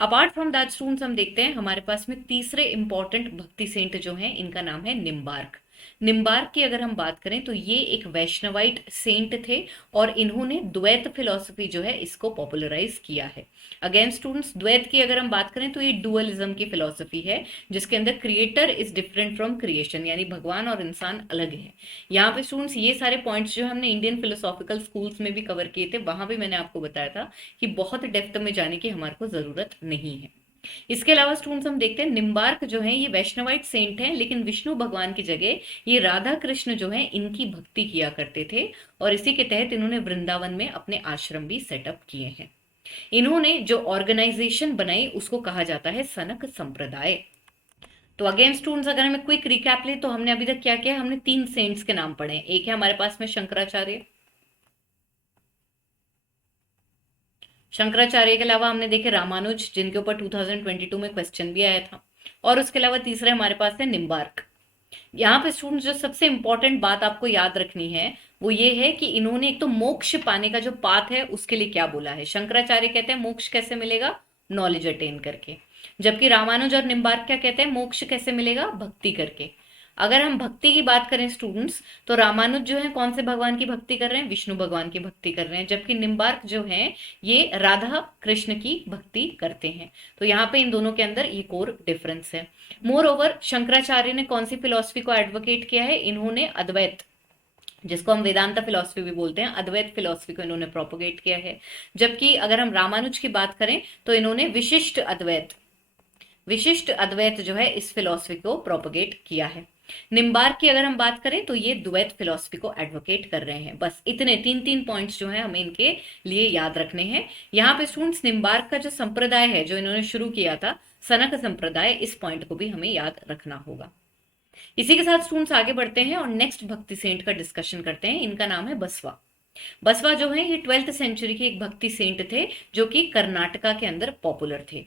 Apart from that students हम देखते हैं हमारे पास में तीसरे इंपॉर्टेंट भक्ति सेंट जो हैं, इनका नाम है निम्बार्क। निम्बार्क की अगर हम बात करें तो ये एक वैष्णवाइट सेंट थे और इन्होंने द्वैत फिलॉसफी जो है इसको पॉपुलराइज किया है। अगेन स्टूडेंट्स, द्वैत की अगर हम बात करें तो ये डुअलिज्म की फिलॉसफी है, जिसके अंदर creator is different from creation, यानी भगवान और इंसान अलग है। यहाँ पे स्टूडेंट्स ये सारे पॉइंट्स जो हमने इंडियन फिलोसॉफिकल स्कूल्स में भी कवर किए थे, वहां भी मैंने आपको बताया था कि बहुत डेप्थ में जाने की हमारे को जरूरत नहीं है। इसके अलावा स्टूडेंट्स हम देखते हैं निम्बार्क जो है ये वैष्णवाइट सेंट हैं, लेकिन विष्णु भगवान की जगह ये राधा कृष्ण जो है इनकी भक्ति किया करते थे और इसी के तहत इन्होंने वृंदावन में अपने आश्रम भी सेटअप किए हैं। इन्होंने जो ऑर्गेनाइजेशन बनाई उसको कहा जाता है सनक संप्रदाय। तो अगेन स्टूडेंट्स अगर हमें क्विक रिकैप ले तो हमने अभी तक क्या किया, हमने 3 सेंट्स के नाम पढ़े। एक है हमारे पास में शंकराचार्य, शंकराचार्य के अलावा हमने देखे रामानुज, जिनके ऊपर 2022 में क्वेश्चन भी आया था, और उसके अलावा तीसरा हमारे पास है निम्बार्क। यहाँ पे स्टूडेंट्स जो सबसे इंपॉर्टेंट बात आपको याद रखनी है वो ये है कि इन्होंने एक तो मोक्ष पाने का जो पाथ है उसके लिए क्या बोला है। शंकराचार्य कहते हैं मोक्ष कैसे मिलेगा, नॉलेज अटेन करके, जबकि रामानुज और निम्बार्क क्या कहते हैं, मोक्ष कैसे मिलेगा, भक्ति करके। अगर हम भक्ति की बात करें स्टूडेंट्स, तो रामानुज जो है कौन से भगवान की भक्ति कर रहे हैं, विष्णु भगवान की भक्ति कर रहे हैं, जबकि निम्बार्क जो है ये राधा कृष्ण की भक्ति करते हैं। तो यहाँ पे इन दोनों के अंदर ये कोर डिफरेंस है। मोर ओवर शंकराचार्य ने कौन सी फिलॉसफी को एडवोकेट किया है, इन्होंने अद्वैत, जिसको हम वेदांता फिलॉसफी भी बोलते हैं, अद्वैत फिलॉसफी को इन्होंने प्रोपोगेट किया है। जबकि अगर हम रामानुज की बात करें तो इन्होंने विशिष्ट अद्वैत जो है इस फिलॉसफी को प्रोपोगेट किया है। निम्बार्क की अगर हम बात करें तो ये द्वैत फिलॉसफी को एडवोकेट कर रहे हैं। बस इतने 3 पॉइंट्स जो है हमें इनके लिए याद रखने हैं। यहाँ पे स्टूडेंट्स निम्बार्क का जो संप्रदाय है जो इन्होंने शुरू किया था, सनक संप्रदाय, इस पॉइंट को भी हमें याद रखना होगा। इसी के साथ स्टूडेंट्स आगे बढ़ते हैं और नेक्स्ट भक्ति सेंट का डिस्कशन करते हैं। इनका नाम है बसवा। बसवा जो है ये 12th सेंचुरी के एक भक्ति सेंट थे जो कि कर्नाटका के अंदर पॉपुलर थे।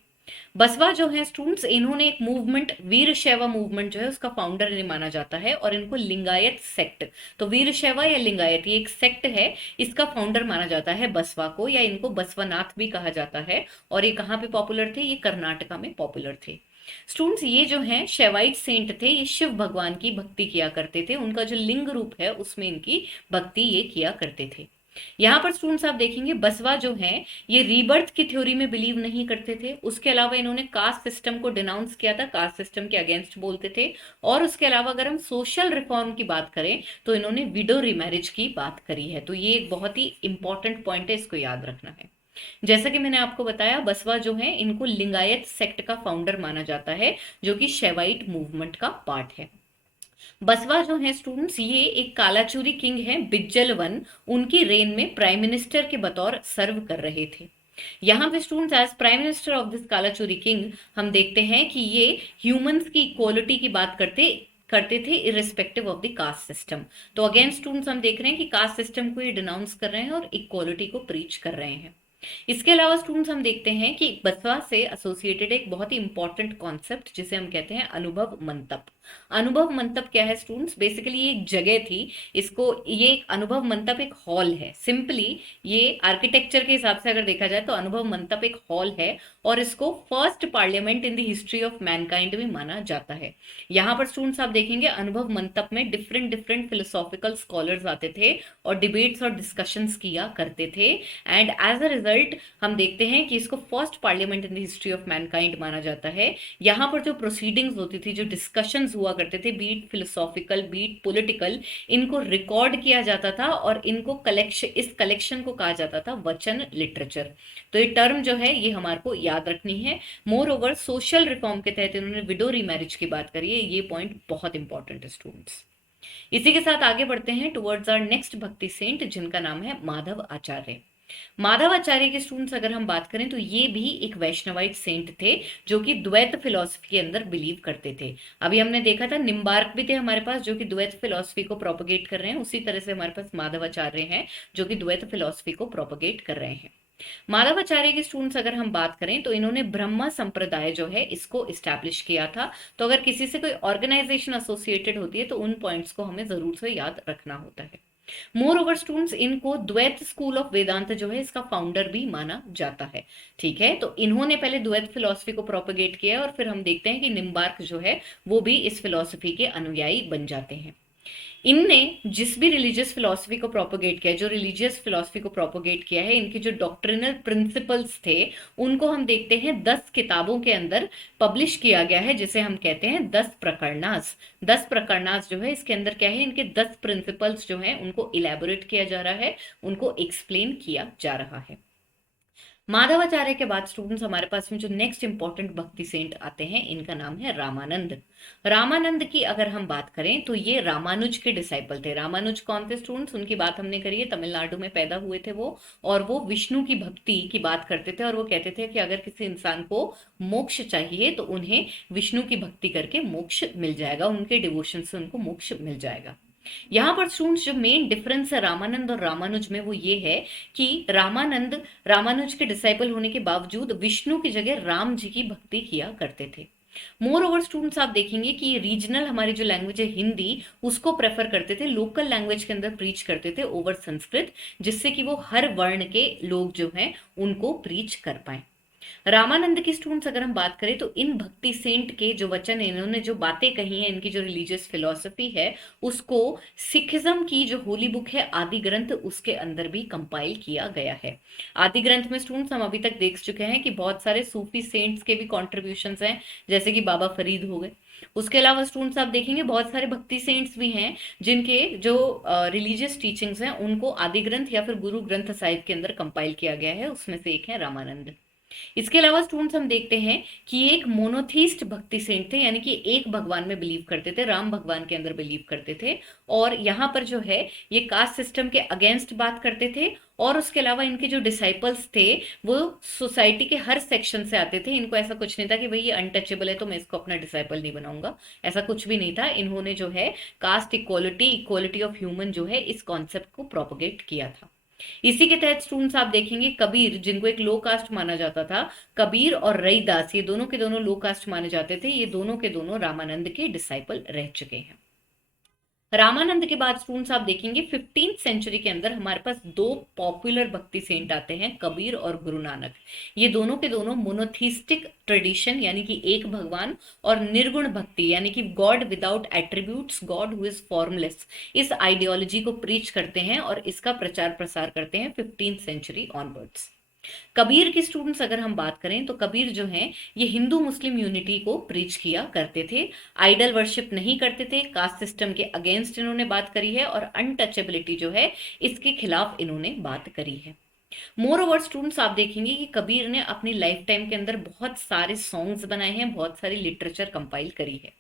बसवा जो है स्टूडेंट्स, इन्होंने एक मूवमेंट, वीर शैवा मूवमेंट जो है उसका फाउंडर इन्हें माना जाता है और इनको लिंगायत सेक्ट, तो वीर शैवा या लिंगायत ये एक सेक्ट है, इसका फाउंडर माना जाता है बसवा को, या इनको बसवनाथ भी कहा जाता है। और ये कहाँ पे पॉपुलर थे, ये कर्नाटका में पॉपुलर थे। स्टूडेंट्स ये जो हैं शैवाइट सेंट थे, ये शिव भगवान की भक्ति किया करते थे, उनका जो लिंग रूप है उसमें इनकी भक्ति ये किया करते थे। यहाँ पर स्टूडेंट्स आप देखेंगे बसवा जो हैं ये रीबर्थ की थ्योरी में बिलीव नहीं करते थे। उसके अलावा इन्होंने कास्ट सिस्टम को डिनाउंस किया था, कास्ट सिस्टम के अगेंस्ट बोलते थे। और उसके अलावा अगर हम सोशल रिफॉर्म की बात करें तो इन्होंने विडो रिमैरिज की बात करी है। तो ये एक बहुत ही इंपॉर्टेंट पॉइंट है, इसको याद रखना है। जैसा कि मैंने आपको बताया बसवा जो है इनको लिंगायत सेक्ट का फाउंडर माना जाता है जो कि शैवाइट मूवमेंट का पार्ट है। बसवा जो है स्टूडेंट्स ये एक कालाचूरी किंग है, बिज्जल वन, उनकी रेन में प्राइम मिनिस्टर के बतौर सर्व कर रहे थे। यहाँ पे students as prime minister of this Kalachuri king हम देखते हैं कि ये ह्यूमंस की इक्वालिटी की बात करते थे irrespective of the caste system. तो अगेन स्टूडेंट्स हम देख रहे हैं कि कास्ट सिस्टम को ये डिनाउंस कर रहे हैं और इक्वालिटी को प्रीच कर रहे हैं। इसके अलावा स्टूडेंट्स हम देखते हैं कि बसवा से एसोसिएटेड एक बहुत ही इंपॉर्टेंट कॉन्सेप्ट जिसे हम कहते हैं अनुभव मंतप। अनुभव मंतप क्या है स्टूडेंट्स, बेसिकली ये एक जगह थी, इसको ये एक अनुभव मंतप एक हॉल है। सिंपली ये आर्किटेक्चर के हिसाब से अगर देखा जाए तो अनुभव मंतप एक हॉल है और इसको first parliament in the history of Mankind भी माना जाता है। यहाँ पर स्टूडेंट्स आप देखेंगे अनुभव मंतप में डिफरेंट डिफरेंट फिलोसॉफिकल स्कॉलर्स आते थे और डिबेट्स और डिस्कशंस किया करते थे, एंड एज अ रिजल्ट हम देखते हैं कि इसको first parliament in the history of Mankind माना जाता है। यहाँ पर जो प्रोसीडिंग्स होती थी, जो डिस्कशंस हुआ करते थे, बीट फिलोसॉफिकल बीट पॉलिटिकल, इनको रिकॉर्ड किया जाता था और इनको कलेक्शन, इस कलेक्शन को कहा जाता था वचन लिटरेचर। तो ये टर्म जो है ये हमारे को याद रखनी है। मोर ओवर सोशल रिफॉर्म के तहत इन्होंने विडो रीमैरिज की बात करी है, ये पॉइंट बहुत इंपॉर्टेंट है स्टूडेंट्स। इसी के साथ आगे बढ़ते हैं टुवर्ड्स आवर नेक्स्ट भक्ति सेंट, जिनका नाम है माधव आचार्य। माधव आचार्य के स्टूडेंट्स अगर हम बात करें तो ये भी एक वैष्णवाइट सेंट थे जो कि द्वैत फिलॉसफी के अंदर बिलीव करते थे। अभी हमने देखा था निम्बार्क भी थे हमारे पास जो कि द्वैत फिलॉसफी को प्रोपोगेट कर रहे हैं, उसी तरह से हमारे पास माधव आचार्य हैं जो कि द्वैत फिलॉसफी को प्रोपोगेट कर रहे हैं। माधव आचार्य के स्टूडेंट्स अगर हम बात करें तो इन्होंने ब्रह्मा संप्रदाय जो है इसको इस्टेब्लिश किया था। तो अगर किसी से कोई ऑर्गेनाइजेशन एसोसिएटेड होती है तो उन पॉइंट्स को हमें जरूर से याद रखना होता है। मोर ओवर स्टूडेंट्स इनको द्वैत स्कूल ऑफ वेदांत जो है इसका फाउंडर भी माना जाता है। ठीक है, तो इन्होंने पहले द्वैत फिलॉसफी को प्रोपेगेट किया और फिर हम देखते हैं कि निम्बार्क जो है वो भी इस फिलॉसफी के अनुयायी बन जाते हैं। इनने जिस भी रिलीजियस फिलॉसफी को प्रोपोगेट किया, जो रिलीजियस फिलॉसफी को प्रोपोगेट किया है, इनके जो डॉक्ट्रिनल प्रिंसिपल्स थे उनको हम देखते हैं 10 किताबों के अंदर पब्लिश किया गया है, जिसे हम कहते हैं 10 प्रकरणास। 10 प्रकरणास जो है इसके अंदर क्या है, इनके 10 प्रिंसिपल्स जो है उनको इलेबोरेट किया जा रहा है, उनको एक्सप्लेन किया जा रहा है। माधवाचार्य के बाद स्टूडेंट्स हमारे पास में जो नेक्स्ट इंपॉर्टेंट भक्ति सेंट आते हैं इनका नाम है रामानंद। रामानंद की अगर हम बात करें तो ये रामानुज के डिसाइपल थे। रामानुज कौन थे स्टूडेंट्स, उनकी बात हमने करी है, तमिलनाडु में पैदा हुए थे वो, और वो विष्णु की भक्ति की बात करते थे और वो कहते थे कि अगर किसी इंसान को मोक्ष चाहिए तो उन्हें विष्णु की भक्ति करके मोक्ष मिल जाएगा, उनके डिवोशन से उनको मोक्ष मिल जाएगा। यहाँ पर स्टूडेंट्स जो मेन डिफरेंस है रामानंद और रामानुज में वो ये है कि रामानंद रामानुज के डिसाइपल होने के बावजूद विष्णु की जगह राम जी की भक्ति किया करते थे। मोर ओवर स्टूडेंट्स आप देखेंगे कि रीजनल हमारी जो लैंग्वेज है हिंदी उसको प्रेफर करते थे, लोकल लैंग्वेज के अंदर प्रीच करते थे ओवर संस्कृत, जिससे कि वो हर वर्ण के लोग जो हैं उनको प्रीच कर पाए। रामानंद की स्टूडेंट्स अगर हम बात करें तो इन भक्ति सेंट के जो वचन है, इन्होंने जो बातें कही हैं, इनकी जो रिलीजियस फिलॉसफी है उसको सिखिज्म की जो होली बुक है आदि ग्रंथ उसके अंदर भी कंपाइल किया गया है। आदि ग्रंथ में स्टूडेंट्स हम अभी तक देख चुके हैं कि बहुत सारे सूफी सेंट्स के भी कॉन्ट्रीब्यूशंस हैं, जैसे कि बाबा फरीद हो गए। उसके अलावा स्टूडेंट्स आप देखेंगे बहुत सारे भक्ति सेंट्स भी हैं जिनके जो रिलीजियस टीचिंग्स हैं उनको आदि ग्रंथ या फिर गुरु ग्रंथ साहिब के अंदर कंपाइल किया गया है, उसमें से एक है रामानंद। इसके अलावा स्टूडेंट्स हम देखते हैं कि ये एक मोनोथीस्ट भक्ति सेंट थे, यानी कि एक भगवान में बिलीव करते थे, राम भगवान के अंदर बिलीव करते थे, और यहाँ पर जो है ये कास्ट सिस्टम के अगेंस्ट बात करते थे। और उसके अलावा इनके जो डिसाइपल्स थे वो सोसाइटी के हर सेक्शन से आते थे। इनको ऐसा कुछ नहीं था कि भाई ये अनटचेबल है तो मैं इसको अपना डिसाइपल नहीं बनाऊंगा, ऐसा कुछ भी नहीं था। इन्होंने जो है caste equality, equality of human जो है इस कॉन्सेप्ट को प्रोपोगेट किया था। इसी के तहत स्टूडेंट्स आप देखेंगे कबीर, जिनको एक लो कास्ट माना जाता था, कबीर और रईदास ये दोनों के दोनों लो कास्ट माने जाते थे, ये दोनों के दोनों रामानंद के डिसाइपल रह चुके हैं। रामानंद के बाद स्टूडेंट्स आप देखेंगे 15th सेंचुरी के अंदर हमारे पास दो पॉपुलर भक्ति सेंट आते हैं, कबीर और गुरु नानक। ये दोनों के दोनों मोनोथिस्टिक ट्रेडिशन यानी कि एक भगवान और निर्गुण भक्ति यानी कि God without attributes, God who is formless, इस आइडियोलॉजी को प्रीच करते हैं और इसका प्रचार प्रसार करते हैं 15th सेंचुरी ऑनवर्ड्स। कबीर की स्टूडेंट्स अगर हम बात करें तो कबीर जो हैं ये हिंदू मुस्लिम यूनिटी को प्रीच किया करते थे, आइडल वर्शिप नहीं करते थे, कास्ट सिस्टम के अगेंस्ट इन्होंने बात करी है और अनटचेबिलिटी जो है इसके खिलाफ इन्होंने बात करी है। मोर ओवर स्टूडेंट्स आप देखेंगे कि कबीर ने अपनी लाइफ टाइम के अंदर बहुत सारे सॉन्ग्स बनाए हैं, बहुत सारी लिटरेचर कंपाइल करी है।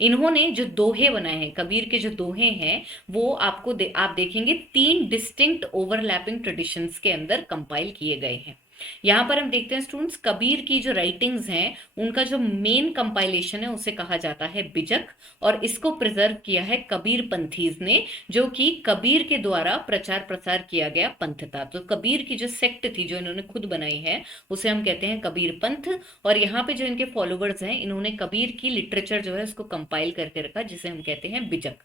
इन्होंने जो दोहे बनाए हैं, कबीर के जो दोहे हैं वो आप देखेंगे 3 डिस्टिंक्ट ओवरलैपिंग ट्रेडिशंस के अंदर कंपाइल किए गए हैं। यहाँ पर हम देखते हैं स्टूडेंट्स कबीर की जो राइटिंग्स हैं उनका जो मेन कंपाइलेशन है उसे कहा जाता है बिजक, और इसको प्रिजर्व किया है कबीर पंथीज ने, जो कि कबीर के द्वारा प्रचार प्रसार किया गया पंथ था। तो कबीर की जो सेक्ट थी जो इन्होंने खुद बनाई है उसे हम कहते हैं कबीर पंथ, और यहाँ पे जो इनके फॉलोवर्स हैं इन्होंने कबीर की लिटरेचर जो है उसको कंपाइल करके रखा जिसे हम कहते हैं बिजक।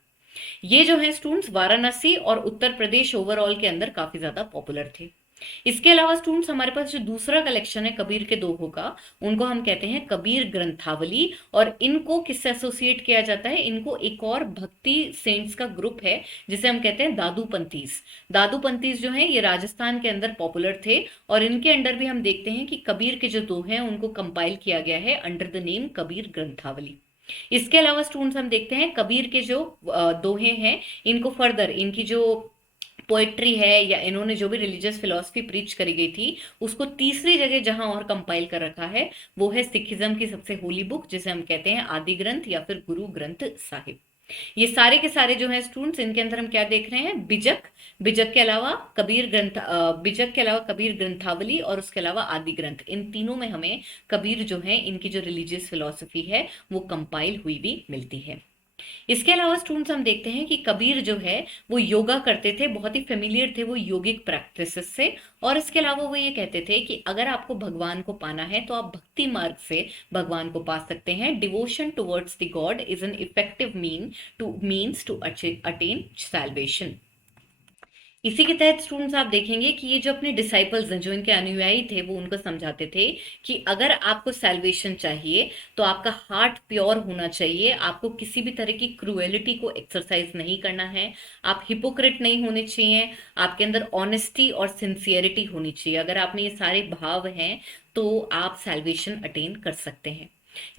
ये जो है स्टूडेंट्स वाराणसी और उत्तर प्रदेश ओवरऑल के अंदर काफी ज्यादा पॉपुलर थे। इसके अलावा स्टूडेंट्स हमारे पास जो दूसरा कलेक्शन है कबीर के दोहों का, उनको हम कहते हैं कबीर ग्रंथावली। और इनको किससे एसोसिएट किया जाता है? इनको एक और भक्ति सेंट्स का ग्रुप है जिसे हम कहते हैं दादूपंथीज। दादूपंथीज जो हैं ये राजस्थान के अंदर पॉपुलर थे, और इनके अंडर भी हम देखते हैं कि कबीर के जो दोहे हैं उनको कंपाइल किया गया है अंडर द नेम कबीर ग्रंथावली। इसके अलावा स्टूडेंट्स हम देखते हैं कबीर के जो दोहे हैं, इनको फर्दर इनकी जो पोएट्री है या इन्होंने जो भी रिलीजियस फिलॉसफी प्रीच करी गई थी, उसको तीसरी जगह जहां और कंपाइल कर रखा है वो है सिखिज्म की सबसे होली बुक, जिसे हम कहते हैं आदि ग्रंथ या फिर गुरु ग्रंथ साहिब। ये सारे के सारे जो है स्टूडेंट्स, इनके अंदर हम क्या देख रहे हैं? बिजक, बिजक के अलावा बिजक के अलावा कबीर ग्रंथावली और उसके अलावा आदि ग्रंथ, इन तीनों में हमें कबीर जो है इनकी जो रिलीजियस फिलॉसफी है वो कंपाइल हुई भी मिलती है। इसके अलावा स्टूडेंट्स हम देखते हैं कि कबीर जो है वो योगा करते थे, बहुत ही फेमिलियर थे वो योगिक प्रैक्टिसेस से। और इसके अलावा वो ये कहते थे कि अगर आपको भगवान को पाना है तो आप भक्ति मार्ग से भगवान को पा सकते हैं। Devotion towards the God is an effective means to attain salvation. इसी के तहत स्टूडेंट्स आप देखेंगे कि ये जो अपने डिसाइपल्स हैं, जो इनके अनुयायी थे, वो उनको समझाते थे कि अगर आपको सैल्वेशन चाहिए तो आपका हार्ट प्योर होना चाहिए, आपको किसी भी तरह की क्रूएलिटी को एक्सरसाइज नहीं करना है, आप हिपोक्रेट नहीं होने चाहिए, आपके अंदर ऑनेस्टी और सिंसियरिटी होनी चाहिए। अगर आप में ये सारे भाव हैं तो आप सैल्वेशन अटेन कर सकते हैं।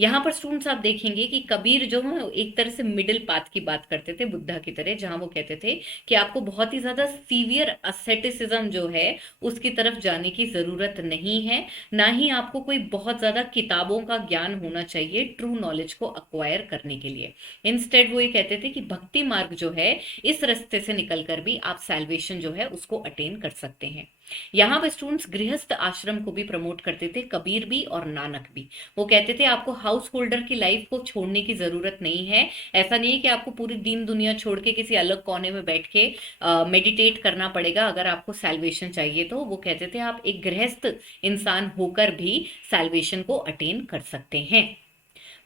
यहाँ पर स्टूडेंट्स आप देखेंगे कि कबीर जो है एक तरह से मिडिल पाथ की बात करते थे बुद्धा की तरह, जहां वो कहते थे कि आपको बहुत ही ज्यादा सीवियर असेटिसिज्म जो है उसकी तरफ जाने की जरूरत नहीं है, ना ही आपको कोई बहुत ज्यादा किताबों का ज्ञान होना चाहिए ट्रू नॉलेज को अक्वायर करने के लिए। इंस्टेड वो ये कहते थे कि भक्ति मार्ग जो है इस रास्ते से निकलकर भी आप सैल्वेशन जो है उसको अटेन कर सकते हैं। यहाँ पर स्टूडेंट्स गृहस्थ आश्रम को भी प्रमोट करते थे, कबीर भी और नानक भी। वो कहते थे आपको हाउस होल्डर की लाइफ को छोड़ने की जरूरत नहीं है। ऐसा नहीं है कि आपको पूरी दीन दुनिया छोड़ के किसी अलग कोने में बैठ के मेडिटेट करना पड़ेगा अगर आपको सैल्वेशन चाहिए। तो वो कहते थे आप एक गृहस्थ इंसान होकर भी सैल्वेशन को अटेन कर सकते हैं।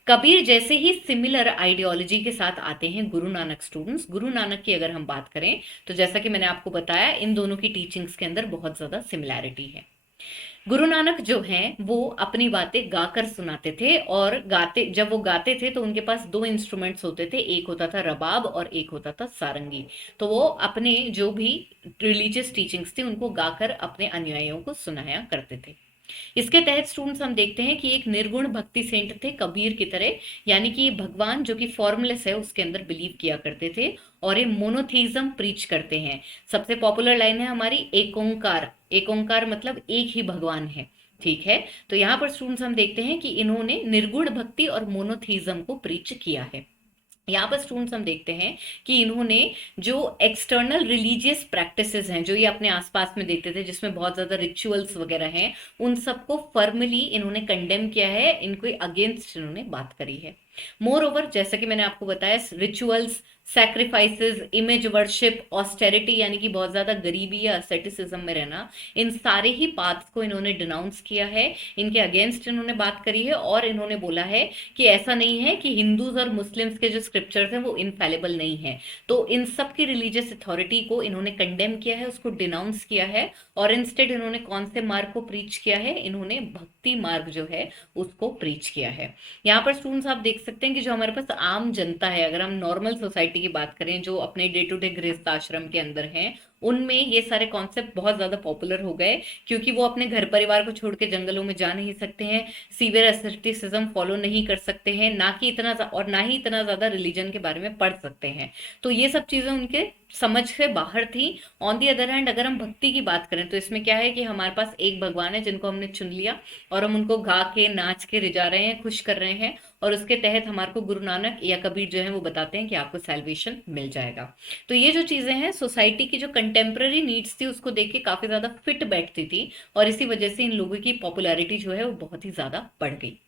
कबीर जैसे ही सिमिलर आइडियोलॉजी के साथ आते हैं गुरु नानक स्टूडेंट्स। गुरु नानक की अगर हम बात करें तो जैसा कि मैंने आपको बताया, इन दोनों की टीचिंग्स के अंदर बहुत ज्यादा सिमिलैरिटी है। गुरु नानक जो हैं वो अपनी बातें गाकर सुनाते थे, और जब वो गाते थे तो उनके पास दो इंस्ट्रूमेंट्स होते थे, एक होता था रबाब और एक होता था सारंगी। तो वो अपने जो भी रिलीजियस टीचिंग्स थी उनको गाकर अपने अनुयायियों को सुनाया करते थे। इसके तहत स्टूडेंट्स हम देखते हैं कि एक निर्गुण भक्ति सेंट थे कबीर की तरह, यानी कि भगवान जो कि फॉर्मलेस है उसके अंदर बिलीव किया करते थे, और ये मोनोथीज्म प्रीच करते हैं। सबसे पॉपुलर लाइन है हमारी एक ओंकार, एक ओंकार मतलब एक ही भगवान है। ठीक है, तो यहाँ पर स्टूडेंट्स हम देखते हैं कि इन्होंने निर्गुण भक्ति और मोनोथीज्म को प्रीच किया है। यहाँ पर स्टूडेंट्स हम देखते हैं कि इन्होंने जो एक्सटर्नल रिलीजियस प्रैक्टिसेस हैं जो ये अपने आसपास में देखते थे, जिसमें बहुत ज्यादा रिचुअल्स वगैरह हैं, उन सबको फर्मली इन्होंने कंडेम किया है, इनको अगेंस्ट इन्होंने बात करी है। मोर ओवर, जैसा कि मैंने आपको बताया, rituals, sacrifices, image worship, austerity यानी कि बहुत ज्यादा गरीबी या असेटिसिज्म में रहना, इन सारे ही पाथ्स को इन्होंने डिनाउंस किया है, इनके अगेंस्ट इन्होंने बात करी है। और इन्होंने बोला है कि ऐसा नहीं है कि हिंदूज और मुस्लिम्स के जो स्क्रिप्चर्स हैं वो इनफैलिबल नहीं है। तो इन सब की रिलीजियस अथॉरिटी को इन्होंने कंडेम किया है, उसको डिनाउंस किया है, और इंस्टेड इन्होंने कौन से मार्ग को प्रीच किया है? इन्होंने भक्ति मार्ग जो है उसको प्रीच किया है। यहाँ पर स्टूडेंट्स आप देख सकते हैं कि जो हमारे पास आम जनता है, अगर हम नॉर्मल सोसाइटी की बात करें जो अपने डे टू डे गृहस्थ आश्रम के अंदर हैं, उनमें ये सारे कॉन्सेप्ट बहुत ज्यादा पॉपुलर हो गए, क्योंकि वो अपने घर परिवार को छोड़ के जंगलों में जा नहीं सकते हैं, सीवियर एस्थेटिसिज्म फॉलो नहीं कर सकते हैं, ना कि इतना और ना ही इतना ज्यादा रिलीजन के बारे में पढ़ सकते हैं। तो ये सब चीजें उनके समझ से बाहर थी। ऑन दी अदर हैंड अगर हम भक्ति की बात करें तो इसमें क्या है कि हमारे पास एक भगवान है जिनको हमने चुन लिया, और हम उनको गा के नाच के रिझा रहे हैं, खुश कर रहे हैं, और उसके तहत हमारे को गुरु नानक या कबीर जो है वो बताते हैं कि आपको सैल्वेशन मिल जाएगा। तो ये जो चीजें हैं सोसाइटी की जो कंटेम्प्रेरी नीड्स थी उसको देख के काफी ज्यादा फिट बैठती थी, और इसी वजह से इन लोगों की पॉपुलैरिटी जो है वो बहुत ही ज्यादा बढ़ गई।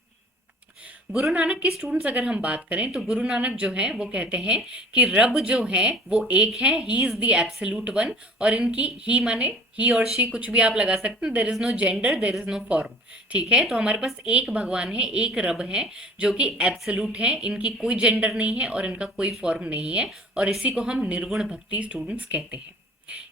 गुरु नानक के स्टूडेंट्स अगर हम बात करें तो गुरु नानक जो हैं वो कहते हैं कि रब जो है वो एक है, ही इज द एब्सोल्यूट वन। और इनकी ही माने ही और शी कुछ भी आप लगा सकते हैं, there is no gender, there is no form. ठीक है, तो हमारे पास एक भगवान है, एक रब है जो कि एब्सोल्यूट है, इनकी कोई जेंडर नहीं है और इनका कोई फॉर्म नहीं है, और इसी को हम निर्गुण भक्ति स्टूडेंट्स कहते हैं।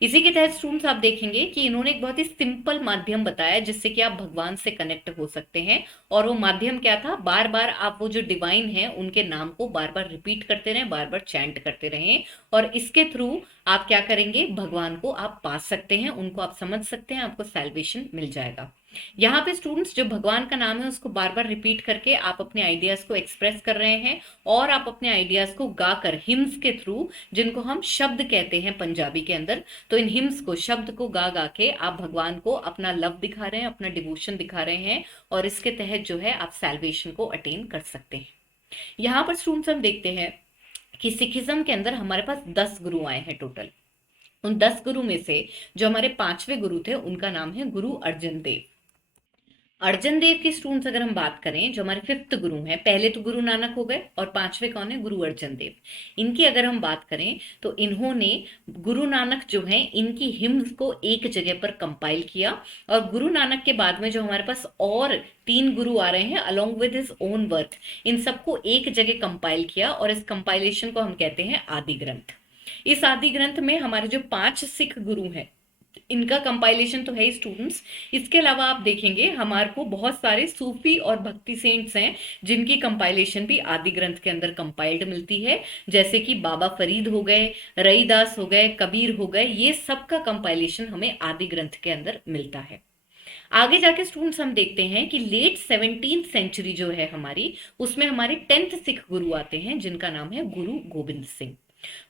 इसी के तहत स्टूडेंट्स आप देखेंगे कि इन्होंने एक बहुत ही सिंपल माध्यम बताया जिससे कि आप भगवान से कनेक्ट हो सकते हैं। और वो माध्यम क्या था, बार बार आप वो जो डिवाइन है उनके नाम को बार बार रिपीट करते रहें, बार बार चैंट करते रहें, और इसके थ्रू आप क्या करेंगे, भगवान को आप पा सकते हैं, उनको आप समझ सकते हैं, आपको सैल्वेशन मिल जाएगा। यहाँ पे स्टूडेंट्स जो भगवान का नाम है उसको बार बार रिपीट करके आप अपने आइडियाज को एक्सप्रेस कर रहे हैं, और आप अपने आइडियाज को गाकर हिम्स के थ्रू, जिनको हम शब्द कहते हैं पंजाबी के अंदर, तो इन हिम्स को, शब्द को गा गा के आप भगवान को अपना लव दिखा रहे हैं, अपना डिवोशन दिखा रहे हैं, और इसके तहत जो है आप सैल्वेशन को अटेन कर सकते हैं। यहाँ पर स्टूडेंट्स हम देखते हैं कि सिखिज्म के अंदर हमारे पास 10 गुरु आए हैं टोटल। उन 10 गुरु में से जो हमारे 5वें गुरु थे उनका नाम है गुरु अर्जन देव। अर्जन देव की स्टूडेंट्स अगर हम बात करें, जो हमारे 5th गुरु हैं, पहले तो गुरु नानक हो गए और 5वें कौन है, गुरु अर्जन देव। इनकी अगर हम बात करें तो इन्होंने, गुरु नानक जो है, इनकी हिम्स को एक जगह पर कंपाइल किया, और गुरु नानक के बाद में जो हमारे पास और 3 गुरु आ रहे हैं along with his own work, इन सबको एक जगह कंपाइल किया, और इस कंपाइलेशन को हम कहते हैं आदि ग्रंथ। इस आदि ग्रंथ में हमारे जो 5 सिख गुरु हैं इनका कंपाइलेशन तो है ही स्टूडेंट्स। इसके अलावा आप देखेंगे हमारे को बहुत सारे सूफी और भक्ति सेंट्स हैं जिनकी कंपाइलेशन भी आदि ग्रंथ के अंदर कंपाइल्ड मिलती है, जैसे कि बाबा फरीद हो गए, रईदास हो गए, कबीर हो गए, ये सब का कंपाइलेशन हमें आदि ग्रंथ के अंदर मिलता है। आगे जाके स्टूडेंट्स हम देखते हैं कि लेट 17th सेंचुरी जो है हमारी, उसमें हमारे 10th सिख गुरु आते हैं जिनका नाम है गुरु गोबिंद सिंह।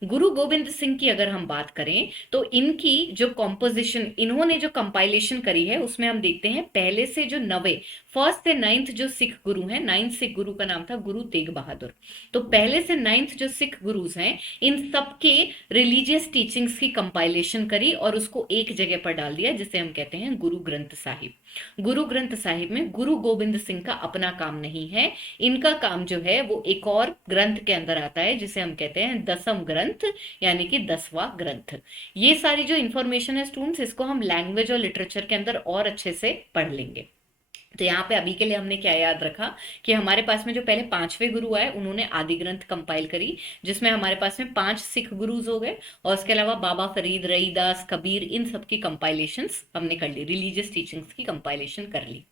गुरु गोबिंद सिंह की अगर हम बात करें तो इनकी जो कॉम्पोजिशन, इन्होंने जो कंपाइलेशन करी है, उसमें हम देखते हैं पहले से जो 9वें, 1st से 9th जो सिख गुरु हैं, 9th सिख गुरु का नाम था गुरु तेग बहादुर। तो पहले से 9th जो सिख गुरुज हैं, इन सबके रिलीजियस टीचिंग्स की कंपाइलेशन करी और उसको एक जगह पर डाल दिया, जिसे हम कहते हैं गुरु ग्रंथ साहिब। गुरु ग्रंथ साहिब में गुरु गोबिंद सिंह का अपना काम नहीं है, इनका काम जो है वो एक और ग्रंथ के अंदर आता है जिसे हम कहते हैं दसम ग्रंथ, यानी कि 10वां ग्रंथ। ये सारी जो इंफॉर्मेशन है स्टूडेंट्स, इसको हम लैंग्वेज और लिटरेचर के अंदर और अच्छे से पढ़ लेंगे। तो यहाँ पे अभी के लिए हमने क्या याद रखा कि हमारे पास में जो पहले 5वें गुरु आए उन्होंने आदि ग्रंथ कंपाइल करी, जिसमें हमारे पास में 5 सिख गुरुज हो गए, और उसके अलावा बाबा फरीद, रईदास, कबीर, इन सब की कंपाइलेशंस हमने कर ली, रिलीजियस टीचिंग्स की कंपाइलेशन कर ली।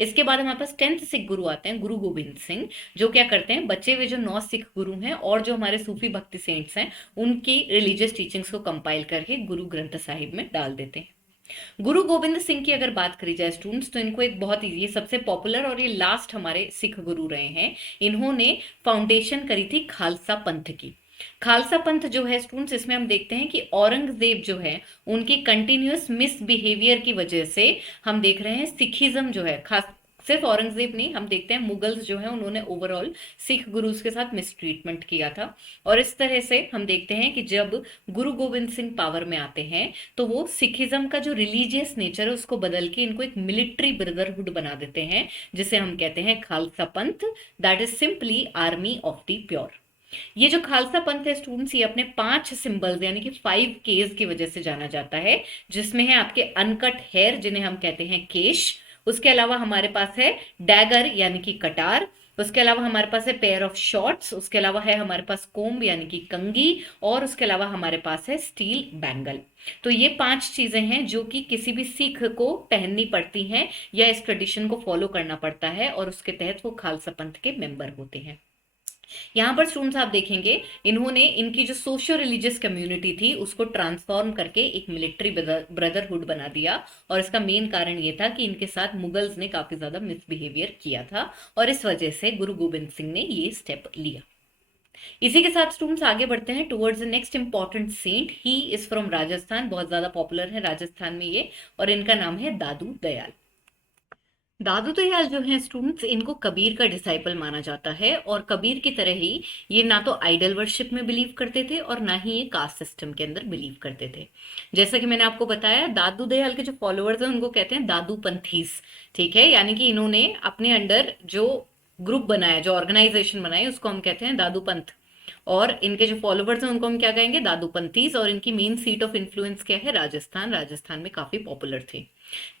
इसके बाद हमारे पास 10th सिख गुरु आते हैं गुरु गोबिंद सिंह, जो क्या करते हैं, बचे हुए जो 9 सिख गुरु हैं और जो हमारे सूफी भक्ति सेंट्स हैं उनकी रिलीजियस टीचिंग्स को कंपाइल करके गुरु ग्रंथ साहिब में डाल देते हैं। गुरु गोबिंद सिंह की अगर बात करी जाए स्टूडेंट्स, तो इनको एक बहुत ही, ये सबसे पॉपुलर और ये लास्ट हमारे सिख गुरु रहे हैं। इन्होंने फाउंडेशन करी थी खालसा पंथ की। खालसा पंथ जो है स्टूडेंट्स, इसमें हम देखते हैं कि औरंगजेब जो है उनकी कंटिन्यूअस मिसबिहेवियर की वजह से हम देख रहे हैं सिखिज्म जो है, खास सिर्फ औरंगजेब नहीं, हम देखते हैं मुगल्स जो है उन्होंने ओवरऑल सिख गुरुज के साथ मिसट्रीटमेंट किया था। और इस तरह से हम देखते हैं कि जब गुरु गोबिंद सिंह पावर में आते हैं तो वो सिखिज्म का जो रिलीजियस नेचर है उसको बदल के इनको एक मिलिट्री ब्रदरहुड बना देते हैं, जिसे हम कहते हैं खालसा पंथ, that is simply army of the pure. ये जो खालसा पंथ है स्टूडेंट्स, ये अपने 5 सिंबल्स यानी कि 5 केस की वजह से जाना जाता है, जिसमें है आपके अनकट हेयर जिन्हें हम कहते हैं केश, उसके अलावा हमारे पास है डैगर यानी कि कटार, उसके अलावा हमारे पास है पेयर ऑफ शॉर्ट्स, उसके अलावा है हमारे पास कोम्ब यानी कि कंगी, और उसके अलावा हमारे पास है स्टील बैंगल। तो ये 5 चीजें हैं जो कि किसी भी सिख को पहननी पड़ती हैं या इस ट्रेडिशन को फॉलो करना पड़ता है, और उसके तहत वो खालसा पंथ के मेंबर होते हैं। यहाँ पर स्टूडेंट्स आप देखेंगे इन्होंने इनकी जो सोशियो रिलीजियस कम्युनिटी थी उसको ट्रांसफॉर्म करके एक मिलिट्री ब्रदरहुड बना दिया, और इसका मेन कारण ये था कि इनके साथ मुगल्स ने काफी ज्यादा मिसबिहेवियर किया था, और इस वजह से गुरु गोबिंद सिंह ने ये स्टेप लिया। इसी के साथ स्टूडेंट्स आगे बढ़ते हैं towards the next important saint. He is from Rajasthan, बहुत ज्यादा पॉपुलर है राजस्थान में ये, और इनका नाम है दादू दयाल। दादू दयाल जो है स्टूडेंट्स, इनको कबीर का डिसाइपल माना जाता है, और कबीर की तरह ही ये ना तो आइडल वर्शिप में बिलीव करते थे और ना ही ये कास्ट सिस्टम के अंदर बिलीव करते थे। जैसा कि मैंने आपको बताया, दादू दयाल के जो फॉलोअर्स हैं उनको कहते हैं दादू पंथीस, ठीक है, यानी कि इन्होंने अपने अंडर जो ग्रुप बनाया, जो ऑर्गेनाइजेशन बनाई, उसको हम कहते हैं दादू पंथ, और इनके जो फॉलोवर्स हैं उनको हम क्या कहेंगे, दादू पंथीस, और इनकी मेन सीट ऑफ इन्फ्लुएंस क्या है, राजस्थान। राजस्थान में काफी पॉपुलर थे।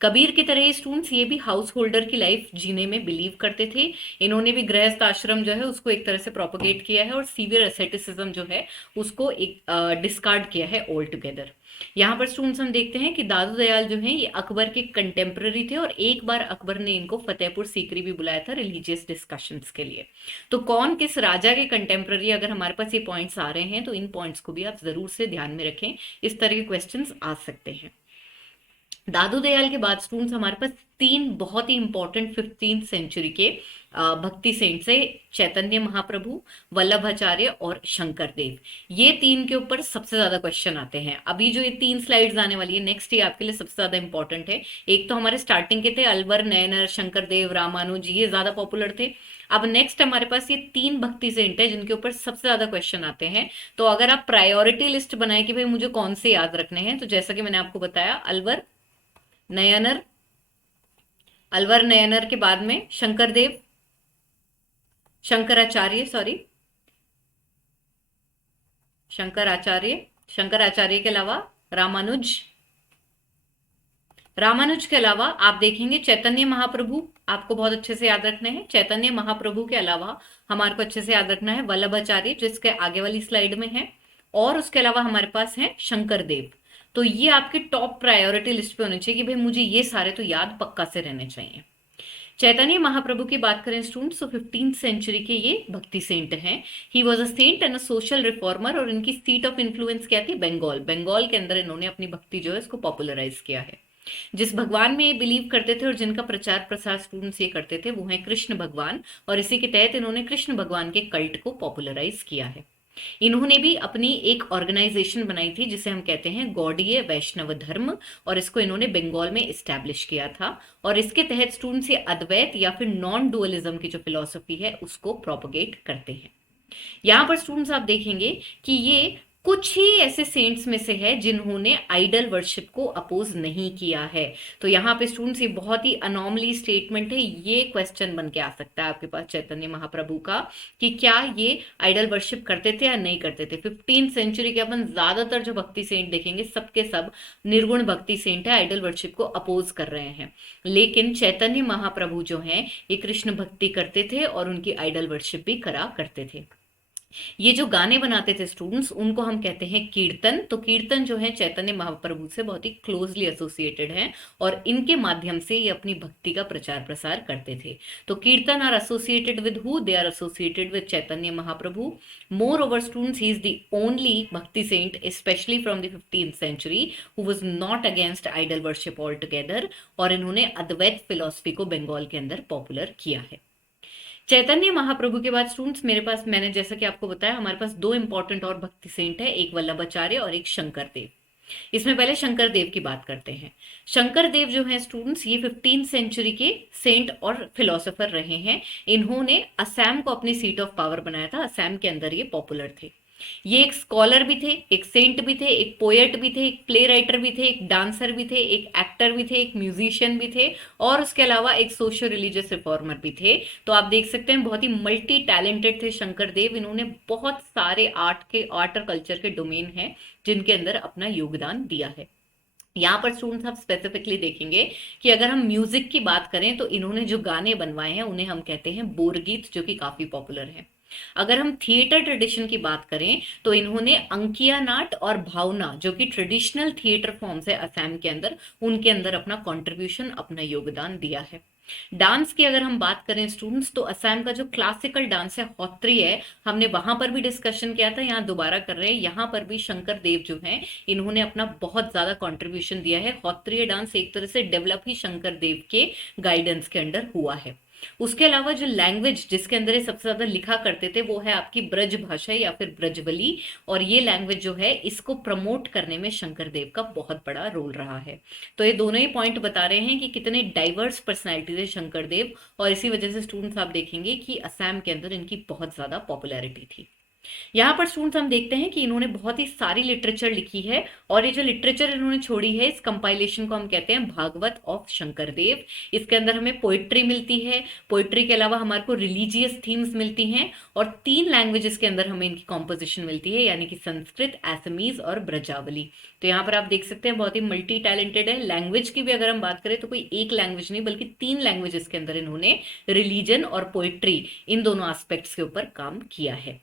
कबीर की तरह स्टूडेंट्स ये भी हाउस होल्डर की लाइफ जीने में बिलीव करते थे। इन्होंने भी गृहस्थ आश्रम जो है उसको एक तरह से प्रोपोगेट किया है, और सीवियर एसेटिसिज्म जो है उसको एक डिस्कार्ड किया है ऑल टुगेदर। यहाँ पर स्टूडेंट्स हम देखते हैं कि दादू दयाल जो हैं ये अकबर के कंटेम्पररी थे और एक बार अकबर ने इनको फतेहपुर सीकरी भी बुलाया था रिलीजियस डिस्कशंस के लिए। तो कौन किस राजा के कंटेम्पररी, अगर हमारे पास ये पॉइंट्स आ रहे हैं तो इन पॉइंट्स को भी आप जरूर से ध्यान में रखें, इस तरह के क्वेश्चंस आ सकते हैं। दादू दयाल के बाद स्टूडेंट्स हमारे पास तीन बहुत ही इंपॉर्टेंट 15th सेंचुरी के भक्ति सेंट्स है, चैतन्य महाप्रभु, वल्लभाचार्य और शंकर देव। ये तीन के ऊपर सबसे ज्यादा क्वेश्चन आते हैं। अभी जो ये तीन स्लाइड्स आने वाली है नेक्स्ट, ये आपके लिए सबसे ज्यादा इंपॉर्टेंट है। एक तो हमारे स्टार्टिंग के थे अलवर, नयनर, शंकर देव, रामानुज, ये ज्यादा पॉपुलर थे। अब नेक्स्ट हमारे पास ये तीन भक्ति सेंट है जिनके ऊपर सबसे ज्यादा क्वेश्चन आते हैं। तो अगर आप प्रायोरिटी लिस्ट बनाए कि भाई मुझे कौन से याद रखने हैं, तो जैसा कि मैंने आपको बताया, नयनर अलवर नयनर के बाद में शंकरदेव, शंकराचार्य सॉरी शंकराचार्य, शंकराचार्य के अलावा रामानुज, रामानुज के अलावा आप देखेंगे चैतन्य महाप्रभु, आपको बहुत अच्छे से याद रखना है। चैतन्य महाप्रभु के अलावा हमारे को अच्छे से याद रखना है वल्लभाचार्य, जो इसके आगे वाली स्लाइड में है, और उसके अलावा हमारे पास है शंकर देव। तो ये आपके टॉप प्रायोरिटी लिस्ट पे होने चाहिए कि भाई मुझे ये सारे तो याद पक्का से रहने चाहिए। चैतन्य महाप्रभु की बात करें स्टूडेंट्स, तो 15th सेंचुरी के ये भक्ति सेंट हैं। He was a saint and a social reformer, और इनकी सीट ऑफ इन्फ्लुएंस क्या थी? बंगाल। बंगाल के अंदर इन्होंने अपनी भक्ति जो है इसको पॉपुलराइज किया है। जिस भगवान में ये बिलीव करते थे और जिनका प्रचार प्रसार स्टूडेंट्स ये करते थे वो है कृष्ण भगवान, और इसी के तहत इन्होंने कृष्ण भगवान के कल्ट को पॉपुलराइज किया है। इन्होंने भी अपनी एक ऑर्गेनाइजेशन बनाई थी जिसे हम कहते हैं गौड़ीय वैष्णव धर्म, और इसको इन्होंने बंगाल में इस्टेब्लिश किया था। और इसके तहत स्टूडेंट्स ये अद्वैत या फिर नॉन डुअलिज्म की जो फिलॉसफी है उसको प्रोपोगेट करते हैं। यहाँ पर स्टूडेंट्स आप देखेंगे कि ये कुछ ही ऐसे सेंट्स में से है जिन्होंने आइडल वर्शिप को अपोज नहीं किया है। तो यहाँ पे स्टूडेंट्स ये बहुत ही अनॉमली स्टेटमेंट है, ये क्वेश्चन बन के आ सकता है आपके पास चैतन्य महाप्रभु का कि क्या ये आइडल वर्शिप करते थे या नहीं करते थे। 15th सेंचुरी के अपन ज्यादातर जो भक्ति सेंट देखेंगे सबके सब निर्गुण भक्ति सेंट है, आइडल वर्शिप को अपोज कर रहे हैं। लेकिन चैतन्य महाप्रभु जो हैं ये कृष्ण भक्ति करते थे और उनकी आइडल वर्शिप भी करा करते थे। ये जो गाने बनाते थे स्टूडेंट्स उनको हम कहते हैं कीर्तन। तो कीर्तन जो है चैतन्य महाप्रभु से बहुत ही क्लोजली एसोसिएटेड है और इनके माध्यम से ये अपनी भक्ति का प्रचार प्रसार करते थे। तो kirtan are associated with who? They are associated with Chaitanya Mahaprabhu. Moreover students, he is the only bhakti saint specially from the 15th century who was not against idol worship altogether, और इन्होंने अद्वैत फिलॉसफी को बंगाल के अंदर पॉपुलर किया है। चैतन्य महाप्रभु के बाद students मेरे पास, मैंने जैसा कि आपको बताया, हमारे पास दो इंपॉर्टेंट और भक्ति सेंट है, एक वल्लभाचार्य और एक शंकर देव। इसमें पहले शंकर देव की बात करते हैं। शंकर देव जो है स्टूडेंट्स ये 15th सेंचुरी के सेंट और फिलोसोफर रहे हैं। इन्होंने असम को अपनी सीट ऑफ पावर बनाया था, असम के अंदर ये पॉपुलर थे। ये एक स्कॉलर भी थे, एक सेंट भी थे, एक पोएट भी थे, एक प्ले राइटर भी थे, एक डांसर भी थे, एक एक्टर भी थे, एक म्यूजिशियन भी थे, और उसके अलावा एक सोशल रिलीजियस रिफॉर्मर भी थे। तो आप देख सकते हैं बहुत ही मल्टी टैलेंटेड थे शंकर देव। इन्होंने बहुत सारे आर्ट और कल्चर के डोमेन हैं जिनके अंदर अपना योगदान दिया है। यहाँ पर स्टूडेंट्स आप स्पेसिफिकली देखेंगे कि अगर हम म्यूजिक की बात करें तो इन्होंने जो गाने बनवाए हैं उन्हें हम कहते हैं बोरगीत, जो कि काफी पॉपुलर है। अगर हम थिएटर ट्रेडिशन की बात करें तो इन्होंने अंकिया नाट और भावना, जो कि ट्रेडिशनल थिएटर फॉर्म्स है असम के अंदर, उनके अंदर अपना कंट्रीब्यूशन, अपना योगदान दिया है। डांस की अगर हम बात करें स्टूडेंट्स तो असम का जो क्लासिकल डांस है होत्री है, हमने वहां पर भी डिस्कशन किया था, यहाँ दोबारा कर रहे हैं। यहाँ पर भी शंकर देव जो हैं इन्होंने अपना बहुत ज्यादा कंट्रीब्यूशन दिया है। होत्रीय डांस एक तरह से डेवलप ही शंकर देव के गाइडेंस के अंडर हुआ है। उसके अलावा जो लैंग्वेज जिसके अंदर ये सबसे ज्यादा लिखा करते थे वो है आपकी ब्रज भाषा या फिर ब्रजवली, और ये लैंग्वेज जो है इसको प्रमोट करने में शंकर देव का बहुत बड़ा रोल रहा है। तो ये दोनों ही पॉइंट बता रहे हैं कि कितने डाइवर्स पर्सनैलिटी थे शंकर देव, और इसी वजह से स्टूडेंट्स आप देखेंगे कि असम के अंदर इनकी बहुत ज्यादा पॉपुलैरिटी थी। यहाँ पर स्टूडेंट्स हम देखते हैं कि इन्होंने बहुत ही सारी लिटरेचर लिखी है, और ये जो लिटरेचर इन्होंने छोड़ी है इस कंपाइलेशन को हम कहते हैं भागवत ऑफ शंकर देव। इसके अंदर हमें पोइट्री मिलती है, पोइट्री के अलावा हमारे को रिलीजियस थीम्स मिलती हैं, और 3 लैंग्वेजेस के अंदर हमें इनकी कॉम्पोजिशन मिलती है, यानी कि संस्कृत, असमीज और ब्रजावली। तो यहाँ पर आप देख सकते हैं बहुत ही मल्टी टैलेंटेड है। लैंग्वेज की भी अगर हम बात करें तो कोई एक लैंग्वेज नहीं बल्कि 3 लैंग्वेजेस के अंदर इन्होंने रिलीजन और पोइट्री इन दोनों एस्पेक्ट्स के ऊपर काम किया है।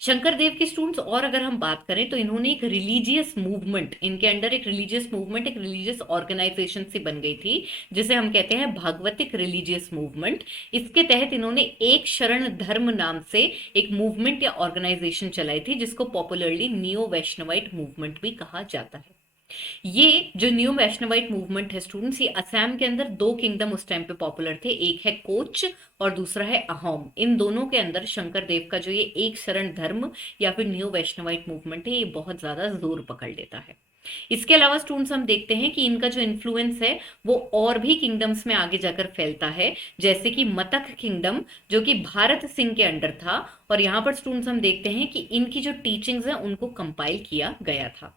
शंकर देव के स्टूडेंट्स और अगर हम बात करें तो इन्होंने एक रिलीजियस मूवमेंट, इनके अंडर एक रिलीजियस मूवमेंट, एक रिलीजियस ऑर्गेनाइजेशन सी बन गई थी जिसे हम कहते हैं भागवतिक रिलीजियस मूवमेंट। इसके तहत इन्होंने एक शरण धर्म नाम से एक मूवमेंट या ऑर्गेनाइजेशन चलाई थी जिसको पॉपुलरली नियो वैष्णवाइट मूवमेंट भी कहा जाता है। ये जो न्यू वैष्णवाइट मूवमेंट है स्टूडेंट्स, ये असम के अंदर दो किंगडम उस टाइम पे पॉपुलर थे, एक है कोच और दूसरा है अहोम। इन दोनों के अंदर शंकर देव का जो ये एक शरण धर्म या फिर न्यू वैष्णवाइट मूवमेंट है, ये बहुत ज्यादा जोर पकड़ लेता है। इसके अलावा स्टूडेंट्स हम देखते हैं कि इनका जो इन्फ्लुएंस है वो और भी किंगडम्स में आगे जाकर फैलता है, जैसे कि मतक किंगडम जो कि भारत सिंह के अंडर था, और यहाँ पर स्टूडेंट्स हम देखते हैं कि इनकी जो टीचिंग्स है उनको कंपाइल किया गया था।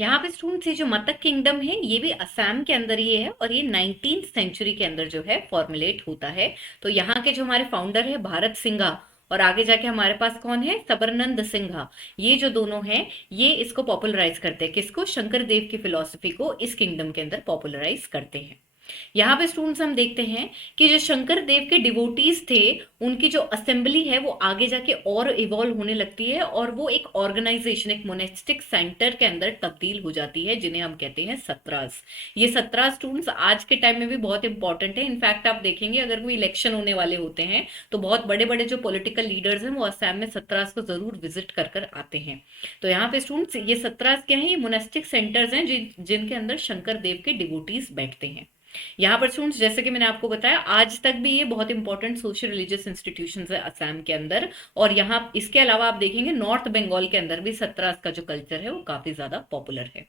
यहाँ पे स्टूडेंट्स ये जो मतक किंगडम है ये भी असम के अंदर ही है और ये 19th सेंचुरी के अंदर जो है फॉर्मुलेट होता है। तो यहाँ के जो हमारे फाउंडर है भारत सिंघा, और आगे जाके हमारे पास कौन है, सबरनंद सिंघा, ये जो दोनों हैं ये इसको पॉपुलराइज करते हैं, किसको, शंकर देव की फिलॉसफी को इस किंगडम के अंदर पॉपुलराइज करते हैं। यहाँ पे स्टूडेंट्स हम देखते हैं कि जो शंकर देव के डिवोटीज थे उनकी जो असेंबली है वो आगे जाके और इवॉल्व होने लगती है और वो एक ऑर्गेनाइजेशन, एक मोनेस्टिक सेंटर के अंदर तब्दील हो जाती है जिन्हें हम कहते हैं सत्रास। ये सत्रास स्टूडेंट्स आज के टाइम में भी बहुत इंपॉर्टेंट है। इनफैक्ट आप देखेंगे अगर कोई इलेक्शन होने वाले होते हैं तो बहुत बड़े बड़े जो पॉलिटिकल लीडर्स हैं वो असम में सत्रास को जरूर विजिट कर कर आते हैं। तो यहाँ पे स्टूडेंट्स ये सत्रास क्या है, ये मोनेस्टिक सेंटर्स हैं जिनके अंदर शंकर देव के डिवोटीज बैठते हैं। यहाँ पर स्टूडेंट्स जैसे कि मैंने आपको बताया आज तक भी ये बहुत इंपॉर्टेंट सोशल रिलीजियस इंस्टीट्यूशंस है असम के अंदर। और यहाँ इसके अलावा आप देखेंगे नॉर्थ बंगाल के अंदर भी सत्रास का जो कल्चर है वो काफी ज्यादा पॉपुलर है।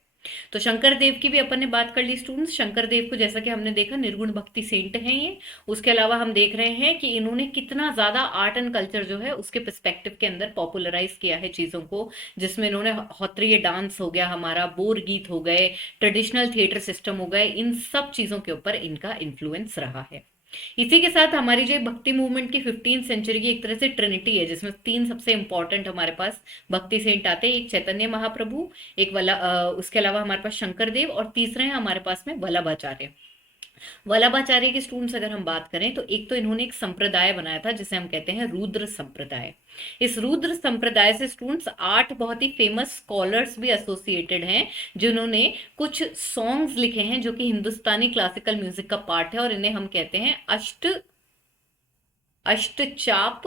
तो शंकर देव की भी अपन ने बात कर ली स्टूडेंट्स। शंकर देव को जैसा कि हमने देखा निर्गुण भक्ति सेंट हैं ये। उसके अलावा हम देख रहे हैं कि इन्होंने कितना ज्यादा आर्ट एंड कल्चर जो है उसके पर्सपेक्टिव के अंदर पॉपुलराइज किया है चीजों को, जिसमें इन्होंने हॉत्रिय डांस हो गया, हमारा बोर गीत हो गए, ट्रेडिशनल थिएटर सिस्टम हो गए, इन सब चीजों के ऊपर इनका इन्फ्लुएंस रहा है। इसी के साथ हमारी जो भक्ति मूवमेंट की 15th सेंचुरी की एक तरह से ट्रिनिटी है जिसमें तीन सबसे इंपॉर्टेंट हमारे पास भक्ति सेंट आते हैं, एक चैतन्य महाप्रभु, एक उसके अलावा हमारे पास शंकर देव और तीसरे हैं हमारे पास में वल्लभाचार्य। वल्लभाचार्य के स्टूडेंट्स अगर हम बात करें तो एक तो इन्होंने एक संप्रदाय बनाया था जिसे हम कहते हैं रुद्र संप्रदाय। इस रुद्र संप्रदाय से स्टूडेंट्स 8 बहुत ही फेमस स्कॉलर्स भी एसोसिएटेड हैं जिन्होंने कुछ सॉन्ग्स लिखे हैं जो कि हिंदुस्तानी क्लासिकल म्यूजिक का पार्ट है, और इन्हें हम कहते हैं अष्टचाप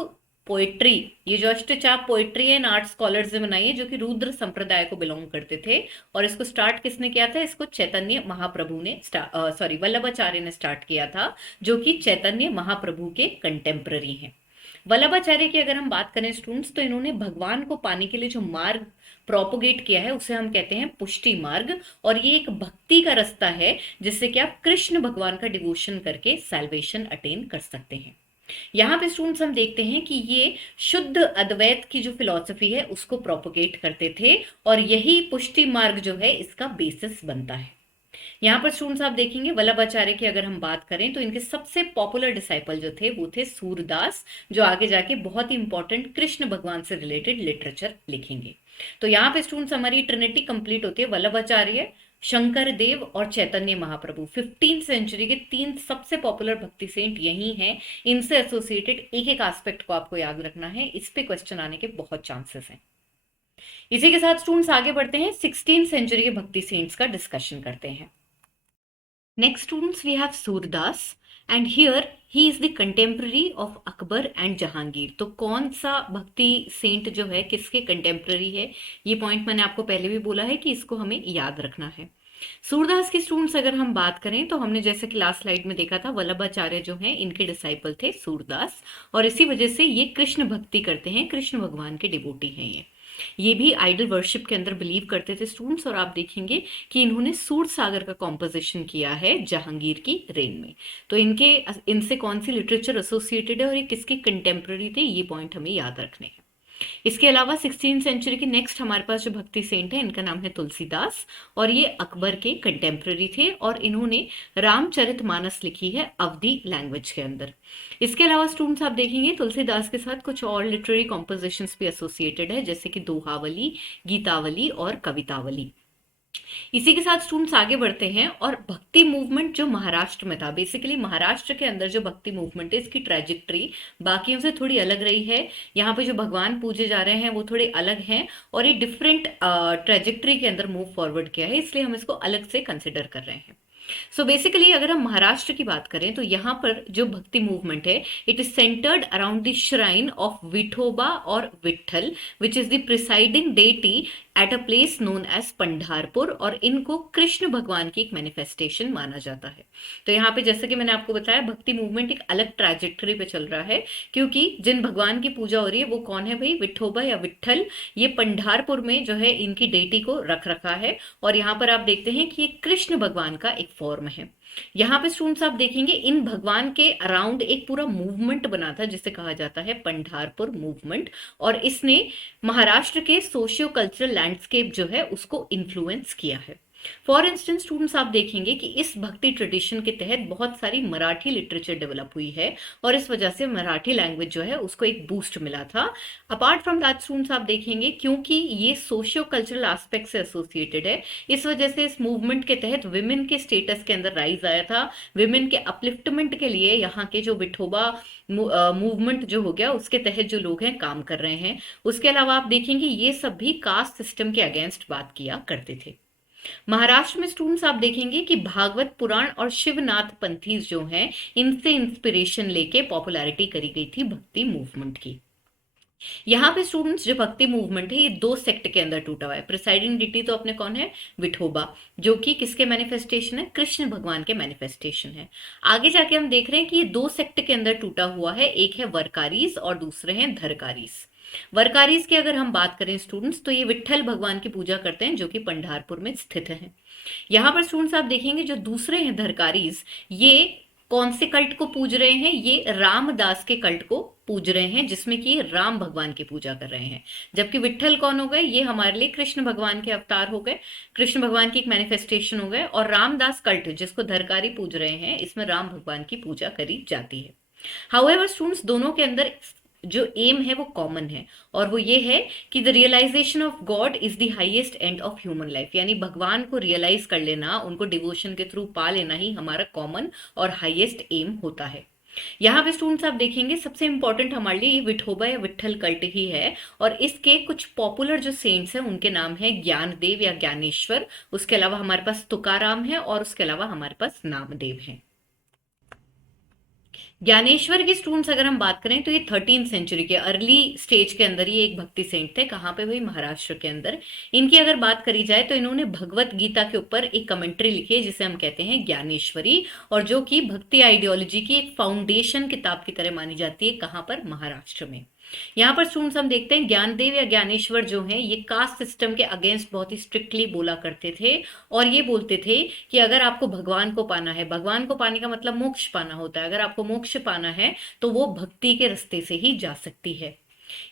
पोएट्री। ये जो अष्टचाप पोएट्री है इन आर्ट स्कॉलर्स ने बनाई है जो कि रुद्र संप्रदाय को बिलोंग करते थे। और इसको स्टार्ट किसने किया था, इसको चैतन्य महाप्रभु ने वल्लभाचार्य ने स्टार्ट किया था जो कि चैतन्य महाप्रभु के कंटेम्प्ररी हैं। वल्लभाचार्य की अगर हम बात करें स्टूडेंट्स तो इन्होंने भगवान को पाने के लिए जो मार्ग प्रोपोगेट किया है उसे हम कहते हैं पुष्टि मार्ग, और ये एक भक्ति का रास्ता है जिससे कि आप कृष्ण भगवान का डिवोशन करके सैल्वेशन अटेन कर सकते हैं। यहाँ पे स्टूडेंट्स हम देखते हैं कि ये शुद्ध अद्वैत की जो फिलॉसफी है उसको प्रोपोगेट करते थे और यही पुष्टि मार्ग जो है इसका बेसिस बनता है। यहाँ पर स्टूडेंट्स आप देखेंगे वल्लभाचार्य की अगर हम बात करें तो इनके सबसे पॉपुलर डिसाइपल जो थे वो थे सूरदास, जो आगे जाके बहुत ही इंपॉर्टेंट कृष्ण भगवान से रिलेटेड लिटरेचर लिखेंगे। तो यहाँ पे स्टूडेंट्स हमारी ट्रिनिटी कंप्लीट होती है, वल्लभाचार्य, शंकर देव और चैतन्य महाप्रभु। 15th सेंचुरी के तीन सबसे पॉपुलर भक्ति सेंट यही हैं। इनसे एसोसिएटेड एक एक एस्पेक्ट को आपको याद रखना है, इस पे क्वेश्चन आने के बहुत चांसेस हैं। इसी के साथ स्टूडेंट्स आगे बढ़ते हैं, 16th सेंचुरी के भक्ति सेंट्स का डिस्कशन करते हैं। Next students we have Surdas and here he is the contemporary of Akbar and Jahangir। तो कौन सा भक्ति सेंट जो है किसके कंटेम्प्ररी है, ये पॉइंट मैंने आपको पहले भी बोला है कि इसको हमें याद रखना है। सूरदास के स्टूडेंट्स अगर हम बात करें तो हमने जैसे कि लास्ट स्लाइड में देखा था वल्लभाचार्य जो हैं इनके डिसाइपल थे सूरदास, और इसी वजह से ये कृष्ण भक्ति करते हैं, कृष्ण भगवान के डिवोटी हैं। ये भी आइडल वर्शिप के अंदर बिलीव करते थे स्टूडेंट्स, और आप देखेंगे कि इन्होंने सूर सागर का कॉम्पोजिशन किया है जहांगीर की रेन में। तो इनसे कौन सी लिटरेचर एसोसिएटेड है और ये किसके कंटेम्प्ररी थे, ये पॉइंट हमें याद रखने हैं। इसके अलावा 16th सेंचुरी के नेक्स्ट हमारे पास जो भक्ति सेंट है इनका नाम है तुलसीदास, और ये अकबर के कंटेम्प्ररी थे और इन्होंने रामचरितमानस लिखी है अवधी लैंग्वेज के अंदर। इसके अलावा स्टूडेंट्स आप देखेंगे तुलसीदास के साथ कुछ और लिटरेरी कॉम्पोजिशंस भी एसोसिएटेड है जैसे कि दोहावली, गीतावली और कवितावली। इसी के साथ स्टूडेंट्स आगे बढ़ते हैं और भक्ति मूवमेंट जो महाराष्ट्र में था, बेसिकली महाराष्ट्र के अंदर जो भक्ति मूवमेंट है इसकी ट्रैजेक्टरी बाकियों से थोड़ी अलग रही है। यहाँ पे जो भगवान पूजे जा रहे हैं वो थोड़े अलग हैं और ये डिफरेंट ट्रैजेक्टरी के अंदर मूव फॉरवर्ड किया है, इसलिए हम इसको अलग से कंसिडर कर रहे हैं। सो बेसिकली अगर हम महाराष्ट्र की बात करें तो यहाँ पर जो भक्ति मूवमेंट है it is centred around the shrine of Vithoba और Vithal which is the presiding deity at a place known as Pandharpur, और इनको कृष्ण भगवान की एक मैनिफेस्टेशन माना जाता है। तो यहाँ पे जैसे कि मैंने आपको बताया भक्ति मूवमेंट एक अलग ट्रैजेक्टरी पे चल रहा है, क्योंकि जिन भगवान की पूजा हो रही है वो कौन है भाई, विठोबा या विठल, ये पंढारपुर में जो है इनकी डेटी को रख रखा है। और यहाँ पर आप देखते हैं कि ये कृष्ण भगवान का एक फॉर्म है। यहाँ पे स्टूडेंट्स आप देखेंगे इन भगवान के अराउंड एक पूरा मूवमेंट बना था जिसे कहा जाता है पंढारपुर मूवमेंट, और इसने महाराष्ट्र के सोशियो कल्चरल लैंडस्केप जो है उसको इन्फ्लुएंस किया है। फॉर इंस्टेंस स्टूडेंट्स आप देखेंगे कि इस भक्ति ट्रेडिशन के तहत बहुत सारी मराठी लिटरेचर डेवलप हुई है और इस वजह से मराठी लैंग्वेज जो है उसको एक बूस्ट मिला था। अपार्ट फ्रॉम दैट स्टूडेंट्स आप देखेंगे क्योंकि ये सोशियो कल्चरल एस्पेक्ट से एसोसिएटेड है, इस वजह से इस मूवमेंट के तहत विमेन के स्टेटस के अंदर राइज आया था। विमेन के अपलिफ्टमेंट के लिए यहाँ के जो विठोबा मूवमेंट जो हो गया उसके तहत जो लोग हैं काम कर रहे हैं। उसके अलावा आप देखेंगे ये सब भी कास्ट सिस्टम के अगेंस्ट बात किया करते थे। महाराष्ट्र में स्टूडेंट्स आप देखेंगे कि भागवत पुराण और शिवनाथ पंथीज जो हैं इनसे इंस्पिरेशन लेके पॉपुलैरिटी करी गई थी भक्ति मूवमेंट की। यहाँ पे स्टूडेंट्स जो भक्ति मूवमेंट है ये दो सेक्ट के अंदर टूटा हुआ है। प्रिसाइडिंग डिटी तो अपने कौन है, विठोबा, जो कि किसके मैनिफेस्टेशन है, कृष्ण भगवान के मैनिफेस्टेशन है। आगे जाके हम देख रहे हैं कि ये दो सेक्ट के अंदर टूटा हुआ है, एक है वरकारीज और दूसरे हैं धरकारीज। वरकारीज की अगर हम बात करें स्टूडेंट्स तो ये विट्ठल भगवान की पूजा करते हैं जो कि पंढारपुर में स्थित है। यहाँ पर स्टूडेंट्स आप देखेंगे जो दूसरे हैं धरकारीज, ये कौन से कल्ट को पूज रहे हैं, ये रामदास के कल्ट को पूज रहे हैं जिसमें कि राम भगवान की पूजा कर रहे हैं। जबकि विट्ठल कौन हो गए, ये हमारे लिए कृष्ण भगवान के अवतार हो गए, कृष्ण भगवान की एक मैनिफेस्टेशन हो गए। और रामदास कल्ट जिसको धरकारी पूज रहे हैं इसमें राम भगवान की पूजा करी जाती है। हाउएवर स्टूडेंट्स दोनों के अंदर जो एम है वो कॉमन है और वो ये है कि the realisation of God is the highest end of human life, यानी भगवान को रियलाइज कर लेना, उनको डिवोशन के थ्रू पा लेना ही हमारा कॉमन और हाईएस्ट एम होता है। यहाँ पे स्टूडेंट्स आप देखेंगे सबसे इंपॉर्टेंट हमारे लिए ये विठोबा या विट्ठल कल्ट ही है और इसके कुछ पॉपुलर जो सेंट्स हैं उनके नाम है ज्ञानदेव या ज्ञानेश्वर, उसके अलावा हमारे पास तुकाराम है और उसके अलावा हमारे पास नामदेव है। ज्ञानेश्वर की स्टूडेंट्स अगर हम बात करें तो ये 13th सेंचुरी के अर्ली स्टेज के अंदर ये एक भक्ति सेंट थे। कहाँ पे भाई, महाराष्ट्र के अंदर। इनकी अगर बात करी जाए तो इन्होंने भगवत गीता के ऊपर एक कमेंट्री लिखी है जिसे हम कहते हैं ज्ञानेश्वरी, और जो कि भक्ति आइडियोलॉजी की एक फाउंडेशन किताब की तरह मानी जाती है। कहाँ पर, महाराष्ट्र में। यहाँ पर स्टूडेंट्स हम देखते हैं ज्ञानदेव या ज्ञानेश्वर जो हैं ये कास्ट सिस्टम के अगेंस्ट बहुत ही स्ट्रिक्टली बोला करते थे और ये बोलते थे कि अगर आपको भगवान को पाना है, भगवान को पाने का मतलब मोक्ष पाना होता है, अगर आपको मोक्ष पाना है तो वो भक्ति के रास्ते से ही जा सकती है।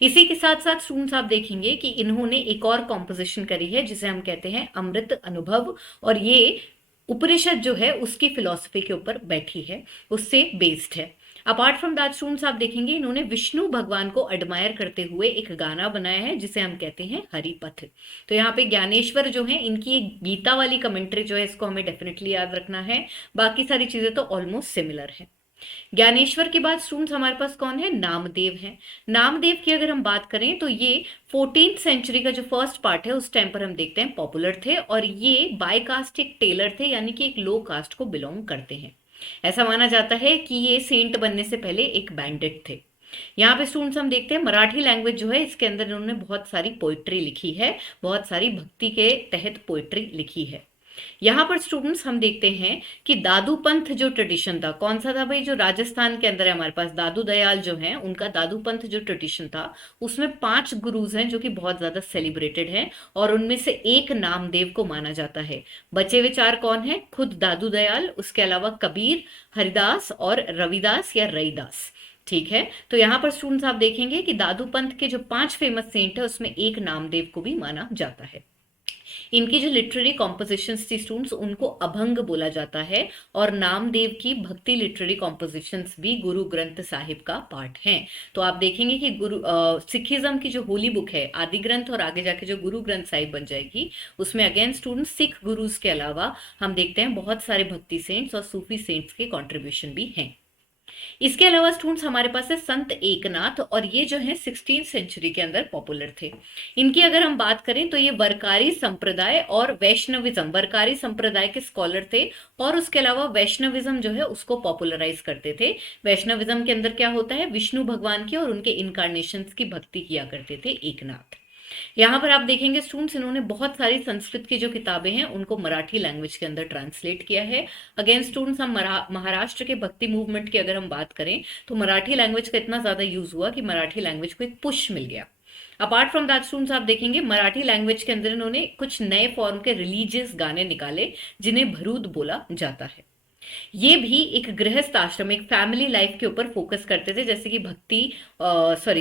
इसी के साथ साथ स्टूडेंट्स आप देखेंगे कि इन्होंने एक और कॉम्पोजिशन करी है जिसे हम कहते हैं अमृत अनुभव, और ये उपनिषद जो है उसकी फिलॉसफी के ऊपर बैठी है, उससे बेस्ड है। अपार्ट फ्रॉम दैट स्टूडेंट्स आप देखेंगे इन्होंने विष्णु भगवान को एडमायर करते हुए एक गाना बनाया है जिसे हम कहते हैं हरिपथ। तो यहाँ पे ज्ञानेश्वर जो है इनकी एक गीता वाली कमेंट्री जो है इसको हमें डेफिनेटली याद रखना है, बाकी सारी चीजें तो ऑलमोस्ट सिमिलर है। ज्ञानेश्वर के बाद स्टूडेंट्स हमारे पास कौन है, नामदेव है। नामदेव की अगर हम बात करें तो ये 14th सेंचुरी का जो फर्स्ट पार्ट है उस टाइम पर हम देखते हैं पॉपुलर थे और ये बाय कास्ट एक टेलर थे, यानी कि एक लो कास्ट को बिलोंग करते हैं। ऐसा माना जाता है कि ये सेंट बनने से पहले एक बैंडिट थे। यहाँ पे स्टूडेंट्स हम देखते हैं मराठी लैंग्वेज जो है इसके अंदर इन्होंने बहुत सारी पोइट्री लिखी है, बहुत सारी भक्ति के तहत पोइट्री लिखी है। यहाँ पर स्टूडेंट्स हम देखते हैं कि दादू पंथ जो ट्रेडिशन था, कौन सा था भाई, जो राजस्थान के अंदर है हमारे पास दादू दयाल जो है उनका दादू पंथ जो ट्रेडिशन था उसमें 5 गुरुज हैं जो कि बहुत ज्यादा सेलिब्रेटेड हैं और उनमें से एक नामदेव को माना जाता है। बचे हुए 4 कौन है, खुद दादू दयाल, उसके अलावा कबीर, हरिदास और रविदास या रईदास। ठीक है, तो यहाँ पर स्टूडेंट्स आप देखेंगे कि दादू पंथ के जो 5 फेमस सेंट है उसमें एक नामदेव को भी माना जाता है। इनकी जो लिटरेरी कॉम्पोजिशंस थी स्टूडेंट्स, उनको अभंग बोला जाता है। और नामदेव की भक्ति लिटरेरी कॉम्पोजिशंस भी गुरु ग्रंथ साहिब का पार्ट हैं। तो आप देखेंगे कि सिखिज्म की जो होली बुक है आदि ग्रंथ, और आगे जाके जो गुरु ग्रंथ साहिब बन जाएगी, उसमें अगेन स्टूडेंट्स सिख गुरुज के अलावा हम देखते हैं बहुत सारे भक्ति सेंट्स और सूफी सेंट्स के कॉन्ट्रीब्यूशन भी हैं। इसके अलावा स्टूडेंट्स हमारे पास है संत एकनाथ, और ये जो है 16th सेंचुरी के अंदर पॉपुलर थे। इनकी अगर हम बात करें तो ये वरकारी संप्रदाय और वैष्णविज्म, वरकारी संप्रदाय के स्कॉलर थे, और उसके अलावा वैष्णविज्म जो है उसको पॉपुलराइज करते थे। वैष्णविज्म के अंदर क्या होता है, विष्णु भगवान की और उनके इनकारनेशंस की भक्ति किया करते थे एकनाथ। यहाँ पर आप देखेंगे स्टूडेंट्स, इन्होंने बहुत सारी संस्कृत की जो किताबें हैं उनको मराठी लैंग्वेज के अंदर ट्रांसलेट किया है। अगेन स्टूडेंट्स, हम महाराष्ट्र के भक्ति मूवमेंट की अगर हम बात करें तो मराठी लैंग्वेज का इतना ज्यादा यूज हुआ कि मराठी लैंग्वेज को एक पुश मिल गया। अपार्ट फ्रॉम दैट स्टूडेंट्स, आप देखेंगे मराठी लैंग्वेज के अंदर इन्होंने कुछ नए फॉर्म के रिलीजियस गाने निकाले जिन्हें भरूद बोला जाता है। ये भी एक गृहस्थ आश्रम, एक फैमिली लाइफ के ऊपर फोकस करते थे, जैसे कि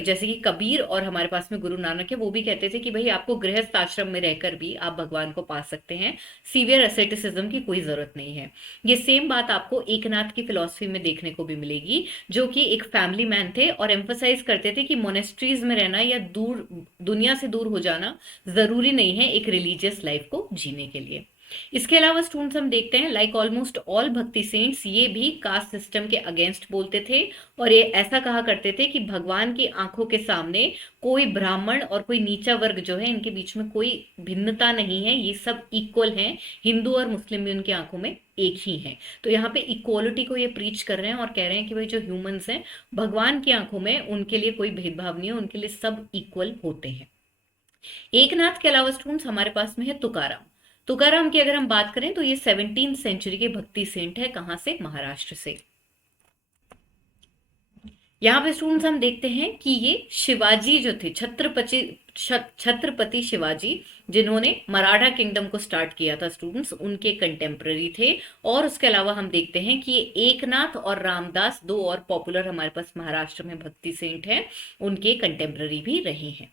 जैसे कि कबीर और हमारे पास में गुरु नानक है, वो भी कहते थे कि भाई आपको गृहस्थ आश्रम में रहकर भी आप भगवान को पा सकते हैं, सीवियर एसेटिसिज्म की कोई जरूरत नहीं है। ये सेम बात आपको एकनाथ की फिलॉसफी में देखने को भी मिलेगी, जो कि एक फैमिली मैन थे और एम्फोसाइज करते थे कि मोनेस्ट्रीज में रहना या दूर दुनिया से दूर हो जाना जरूरी नहीं है एक रिलीजियस लाइफ को जीने के लिए। इसके अलावा स्टूडेंट्स हम देखते हैं लाइक ऑलमोस्ट ऑल भक्ति सेंट्स, ये भी कास्ट सिस्टम के अगेंस्ट बोलते थे, और ये ऐसा कहा करते थे कि भगवान की आंखों के सामने कोई ब्राह्मण और कोई नीचा वर्ग जो है, इनके बीच में कोई भिन्नता नहीं है, ये सब इक्वल हैं। हिंदू और मुस्लिम भी उनकी आंखों में एक ही हैं। तो यहाँ पे इक्वालिटी को ये प्रीच कर रहे हैं और कह रहे हैं कि भाई जो ह्यूमंस हैं भगवान की आंखों में उनके लिए कोई भेदभाव नहीं है, उनके लिए सब इक्वल होते हैं। एकनाथ के अलावा स्टूडेंट्स हमारे पास में है तुकाराम। तुकाराम की अगर हम बात करें तो ये 17th सेंचुरी के भक्ति सेंट है। कहां से, महाराष्ट्र से। यहाँ पे स्टूडेंट्स हम देखते हैं कि ये शिवाजी जो थे, छत्रपति शिवाजी, जिन्होंने मराठा किंगडम को स्टार्ट किया था स्टूडेंट्स, उनके कंटेम्पररी थे। और उसके अलावा हम देखते हैं कि ये एकनाथ और रामदास, दो और पॉपुलर हमारे पास महाराष्ट्र में भक्ति सेंट हैं, उनके कंटेम्पररी भी रहे हैं।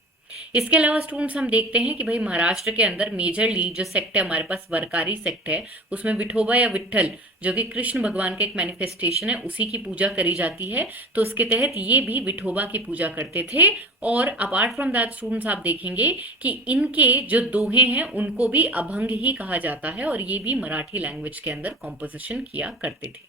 इसके अलावा स्टूडेंट्स हम देखते हैं कि भाई महाराष्ट्र के अंदर मेजरली जो सेक्ट है हमारे पास वरकारी सेक्ट है, उसमें विठोबा या विट्ठल जो कि कृष्ण भगवान का एक मैनिफेस्टेशन है उसी की पूजा करी जाती है। तो उसके तहत ये भी विठोबा की पूजा करते थे। और अपार्ट फ्रॉम दैट स्टूडेंट्स आप देखेंगे कि इनके जो दोहे हैं उनको भी अभंग ही कहा जाता है, और ये भी मराठी लैंग्वेज के अंदर कॉम्पोजिशन किया करते थे।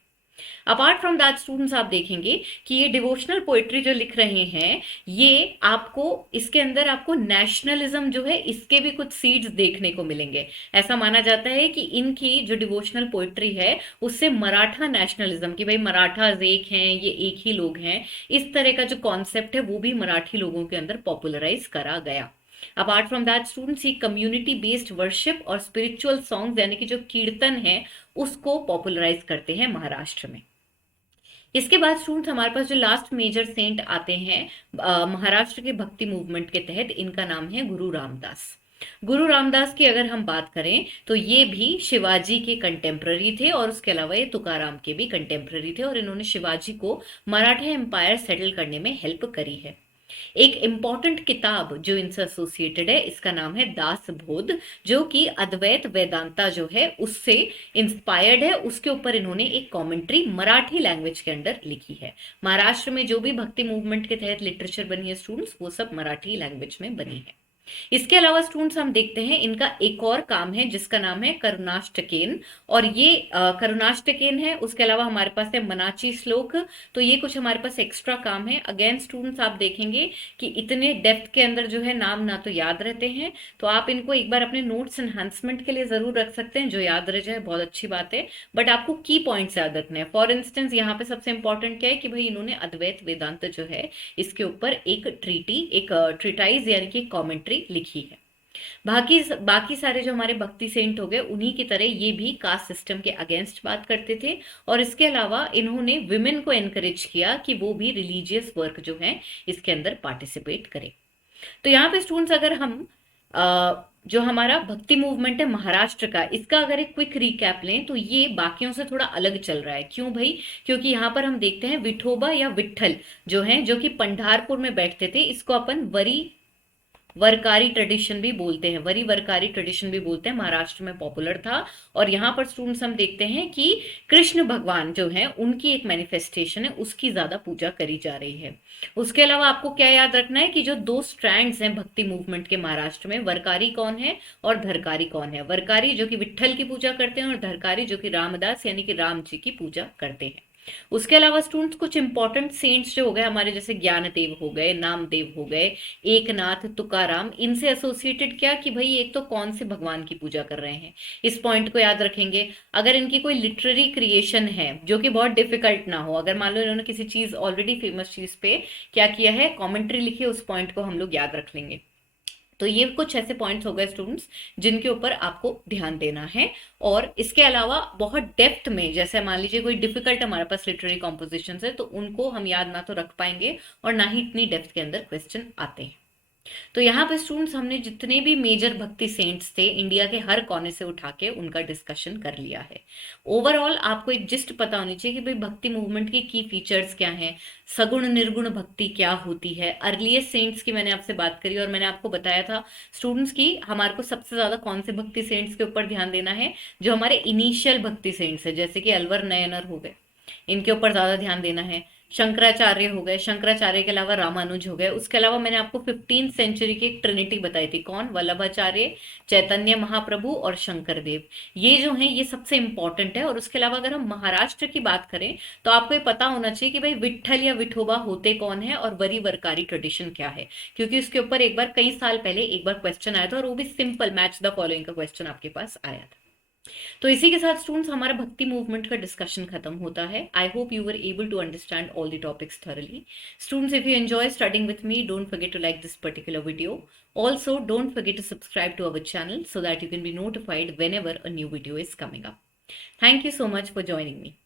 अपार्ट फ्रॉम दैट स्टूडेंट्स आप देखेंगे कि ये डिवोशनल पोएट्री जो लिख रहे हैं, ये आपको इसके अंदर आपको नेशनलिज्म जो है इसके भी कुछ सीड्स देखने को मिलेंगे। ऐसा माना जाता है कि इनकी जो डिवोशनल पोएट्री है उससे मराठा नेशनलिज्म की, भाई मराठाज एक हैं, ये एक ही लोग हैं, इस तरह का जो कॉन्सेप्ट है वो भी मराठी लोगों के अंदर पॉपुलराइज करा गया। अपार्ट फ्रॉम दैट स्टूडेंट्स, ये कम्युनिटी बेस्ड वर्शिप और स्पिरिचुअल सॉन्ग्स यानी कि जो कीर्तन है उसको पॉपुलराइज करते हैं महाराष्ट्र में। इसके बाद स्टूडेंट्स हमारे पास जो लास्ट मेजर सेंट आते हैं महाराष्ट्र के भक्ति मूवमेंट के तहत, इनका नाम है गुरु रामदास। गुरु रामदास की अगर हम बात करें तो ये भी शिवाजी के कंटेम्प्ररी थे, और उसके अलावा ये तुकाराम के भी कंटेम्प्ररी थे, और इन्होंने शिवाजी को मराठा एम्पायर सेटल करने में हेल्प करी है। एक इंपॉर्टेंट किताब जो इनसे एसोसिएटेड है, इसका नाम है दास बोध, जो कि अद्वैत वेदांता जो है उससे इंस्पायर्ड है। उसके ऊपर इन्होंने एक कमेंट्री मराठी लैंग्वेज के अंदर लिखी है। महाराष्ट्र में जो भी भक्ति मूवमेंट के तहत लिटरेचर बनी है स्टूडेंट्स, वो सब मराठी लैंग्वेज में बनी है। इसके अलावा स्टूडेंट्स हम देखते हैं इनका एक और काम है जिसका नाम है करुणाष्टकेन, और ये करुणाष्टकेन है। उसके अलावा हमारे पास है मनाची श्लोक। तो ये कुछ हमारे पास एक्स्ट्रा काम है। अगेन स्टूडेंट्स आप देखेंगे कि इतने डेप्थ के अंदर जो है नाम ना तो याद रहते हैं, तो आप इनको एक बार अपने नोट्स एनहांसमेंट के लिए जरूर रख सकते हैं। जो याद रह जाए बहुत अच्छी बात है, बट आपको की पॉइंट्स याद रखने हैं। फॉर इंस्टेंस यहाँ पे सबसे इंपॉर्टेंट क्या है कि भाई इन्होंने अद्वैत वेदांत जो है इसके ऊपर एक ट्रीटाइज यानी कि कॉमेंट्री लिखी है। बाकी सारे जो हमारे भक्ति सेंट हो गए, उन्हीं की तरह ये भी कास्ट सिस्टम के अगेंस्ट बात करते थे, और इसके अलावा इन्होंने विमेन को एनकरेज किया कि वो भी रिलीजियस वर्क जो है इसके अंदर पार्टिसिपेट करे। तो यहाँ पे स्टूडेंट्स अगर हम जो हमारा भक्ति मूवमेंट है महाराष्ट्र का, इसका अगर एक क्विक रिकैप लें तो ये बाकियों से थोड़ा अलग चल रहा है। क्यों भाई? क्योंकि यहाँ पर हम देखते हैं विठोबा या विट्ठल जो है, जो कि पंढारपुर में बैठते थे, इसको अपन वरकारी ट्रेडिशन भी बोलते हैं, वरी वरकारी ट्रेडिशन भी बोलते हैं, महाराष्ट्र में पॉपुलर था। और यहाँ पर स्टूडेंट्स हम देखते हैं कि कृष्ण भगवान जो है उनकी एक मैनिफेस्टेशन है, उसकी ज्यादा पूजा करी जा रही है। उसके अलावा आपको क्या याद रखना है कि जो दो स्ट्रैंड्स हैं भक्ति मूवमेंट के महाराष्ट्र में, वरकारी कौन है और धरकारी कौन है। वरकारी जो कि विट्ठल की पूजा करते हैं और धरकारी जो कि रामदास यानी कि राम जी की पूजा करते हैं। उसके अलावा स्टूडेंट्स कुछ इंपॉर्टेंट सेंट्स जो हो गए हमारे, जैसे ज्ञानदेव हो गए, नामदेव हो गए, एकनाथ, तुकाराम, इनसे एसोसिएटेड क्या कि भाई एक तो कौन से भगवान की पूजा कर रहे हैं, इस पॉइंट को याद रखेंगे। अगर इनकी कोई लिटरेरी क्रिएशन है जो कि बहुत डिफिकल्ट ना हो, अगर मान लो इन्होंने किसी चीज ऑलरेडी फेमस चीज पे क्या किया है, कॉमेंट्री लिखी है, उस पॉइंट को हम लोग याद रख लेंगे। तो ये कुछ ऐसे पॉइंट्स हो गए स्टूडेंट्स जिनके ऊपर आपको ध्यान देना है। और इसके अलावा बहुत डेप्थ में, जैसे मान लीजिए कोई डिफिकल्ट हमारे पास लिटरेरी कॉम्पोजिशन है, तो उनको हम याद ना तो रख पाएंगे और ना ही इतनी डेप्थ के अंदर क्वेश्चन आते हैं। तो यहाँ पे स्टूडेंट्स हमने जितने भी मेजर भक्ति सेंट्स थे इंडिया के हर कोने से उठा के उनका डिस्कशन कर लिया है। ओवरऑल आपको एक जिस्ट पता होनी चाहिए कि भाई भक्ति मूवमेंट की की फीचर्स क्या हैं, सगुण निर्गुण भक्ति क्या होती है। अर्लीस्ट सेंट्स की मैंने आपसे बात करी और मैंने आपको बताया था स्टूडेंट्स की हमारे को सबसे ज्यादा कौन से भक्ति सेंट्स के ऊपर ध्यान देना है, जो हमारे इनिशियल भक्ति सेंट्स है, जैसे कि अलवर नयनर हो गए, इनके ऊपर ज्यादा ध्यान देना है। शंकराचार्य हो गए, शंकराचार्य के अलावा रामानुज हो गए। उसके अलावा मैंने आपको 15th सेंचुरी की एक ट्रिनिटी बताई थी, कौन, वल्लभाचार्य, चैतन्य महाप्रभु और शंकर देव। ये जो है ये सबसे इंपॉर्टेंट है। और उसके अलावा अगर हम महाराष्ट्र की बात करें तो आपको ये पता होना चाहिए कि भाई विट्ठल या विठोबा होते कौन है और वरी वरकारी ट्रेडिशन क्या है, क्योंकि उसके ऊपर एक बार कई साल पहले एक बार क्वेश्चन आया था और वो भी सिंपल मैच द फॉलोइंग का क्वेश्चन आपके पास आया था। तो इसी के साथ स्टूडेंट्स हमारा भक्ति मूवमेंट का डिस्कशन खत्म होता है। I hope you were able to understand all the topics thoroughly. Students, if you enjoy studying with me, don't forget to like this particular video. Also, don't forget to subscribe to our channel so that you can be notified whenever a new video is coming up. Thank you so much for joining me.